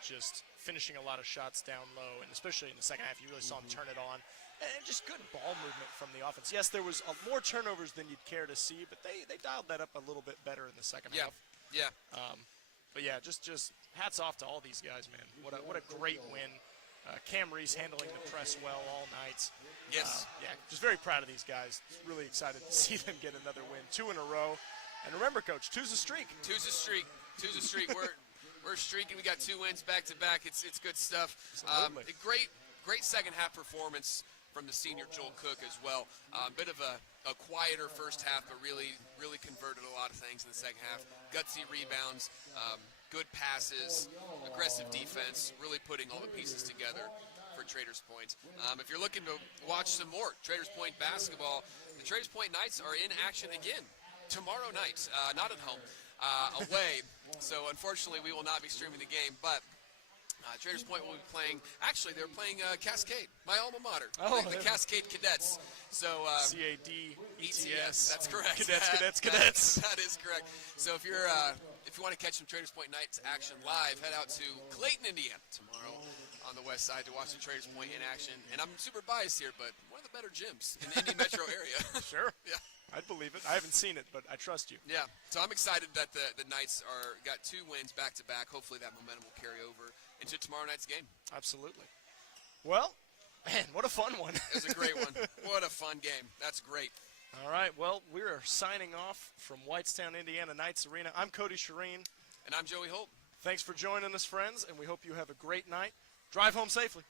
just finishing a lot of shots down low, and especially in the second half, you really saw him turn it on. And just good ball movement from the offense. Yes, there was more turnovers than you'd care to see, but they dialed that up a little bit better in the second half. Yeah. But yeah, just hats off to all these guys, man. What a great win. Cam Reese handling the press well all night. Yes. Just very proud of these guys. Really excited to see them get another win. 2 in a row. And remember, Coach, 2's a streak. 2's a streak. We're streaking. We got 2 wins back to back. It's good stuff. A great second half performance from the senior Joel Cook as well. Bit of a quieter first half, but really converted a lot of things in the second half. Gutsy rebounds, good passes, aggressive defense, really putting all the pieces together for Traders Point. If you're looking to watch some more Traders Point basketball, the Traders Point Knights are in action again tomorrow night, not at home, away. So unfortunately, we will not be streaming the game, but Traders Point will be playing. Actually, they're playing Cascade, my alma mater, the Cascade Cadets. So CADETS. That's correct. Cadets. That is correct. So if you want to catch some Traders Point Knights action live, head out to Clayton, Indiana tomorrow on the west side to watch the Traders Point in action. And I'm super biased here, but one of the better gyms in the Indy metro area. Sure. Yeah. I'd believe it. I haven't seen it, but I trust you. Yeah. So I'm excited that the Knights got 2 wins back to back. Hopefully that momentum will carry over into tomorrow night's game. Absolutely. Well, man, what a fun one. It was a great one. What a fun game. That's great. All right, well, we are signing off from Whitestown, Indiana Knights Arena. I'm Cody Shireen. And I'm Joey Holt. Thanks for joining us, friends, and we hope you have a great night. Drive home safely.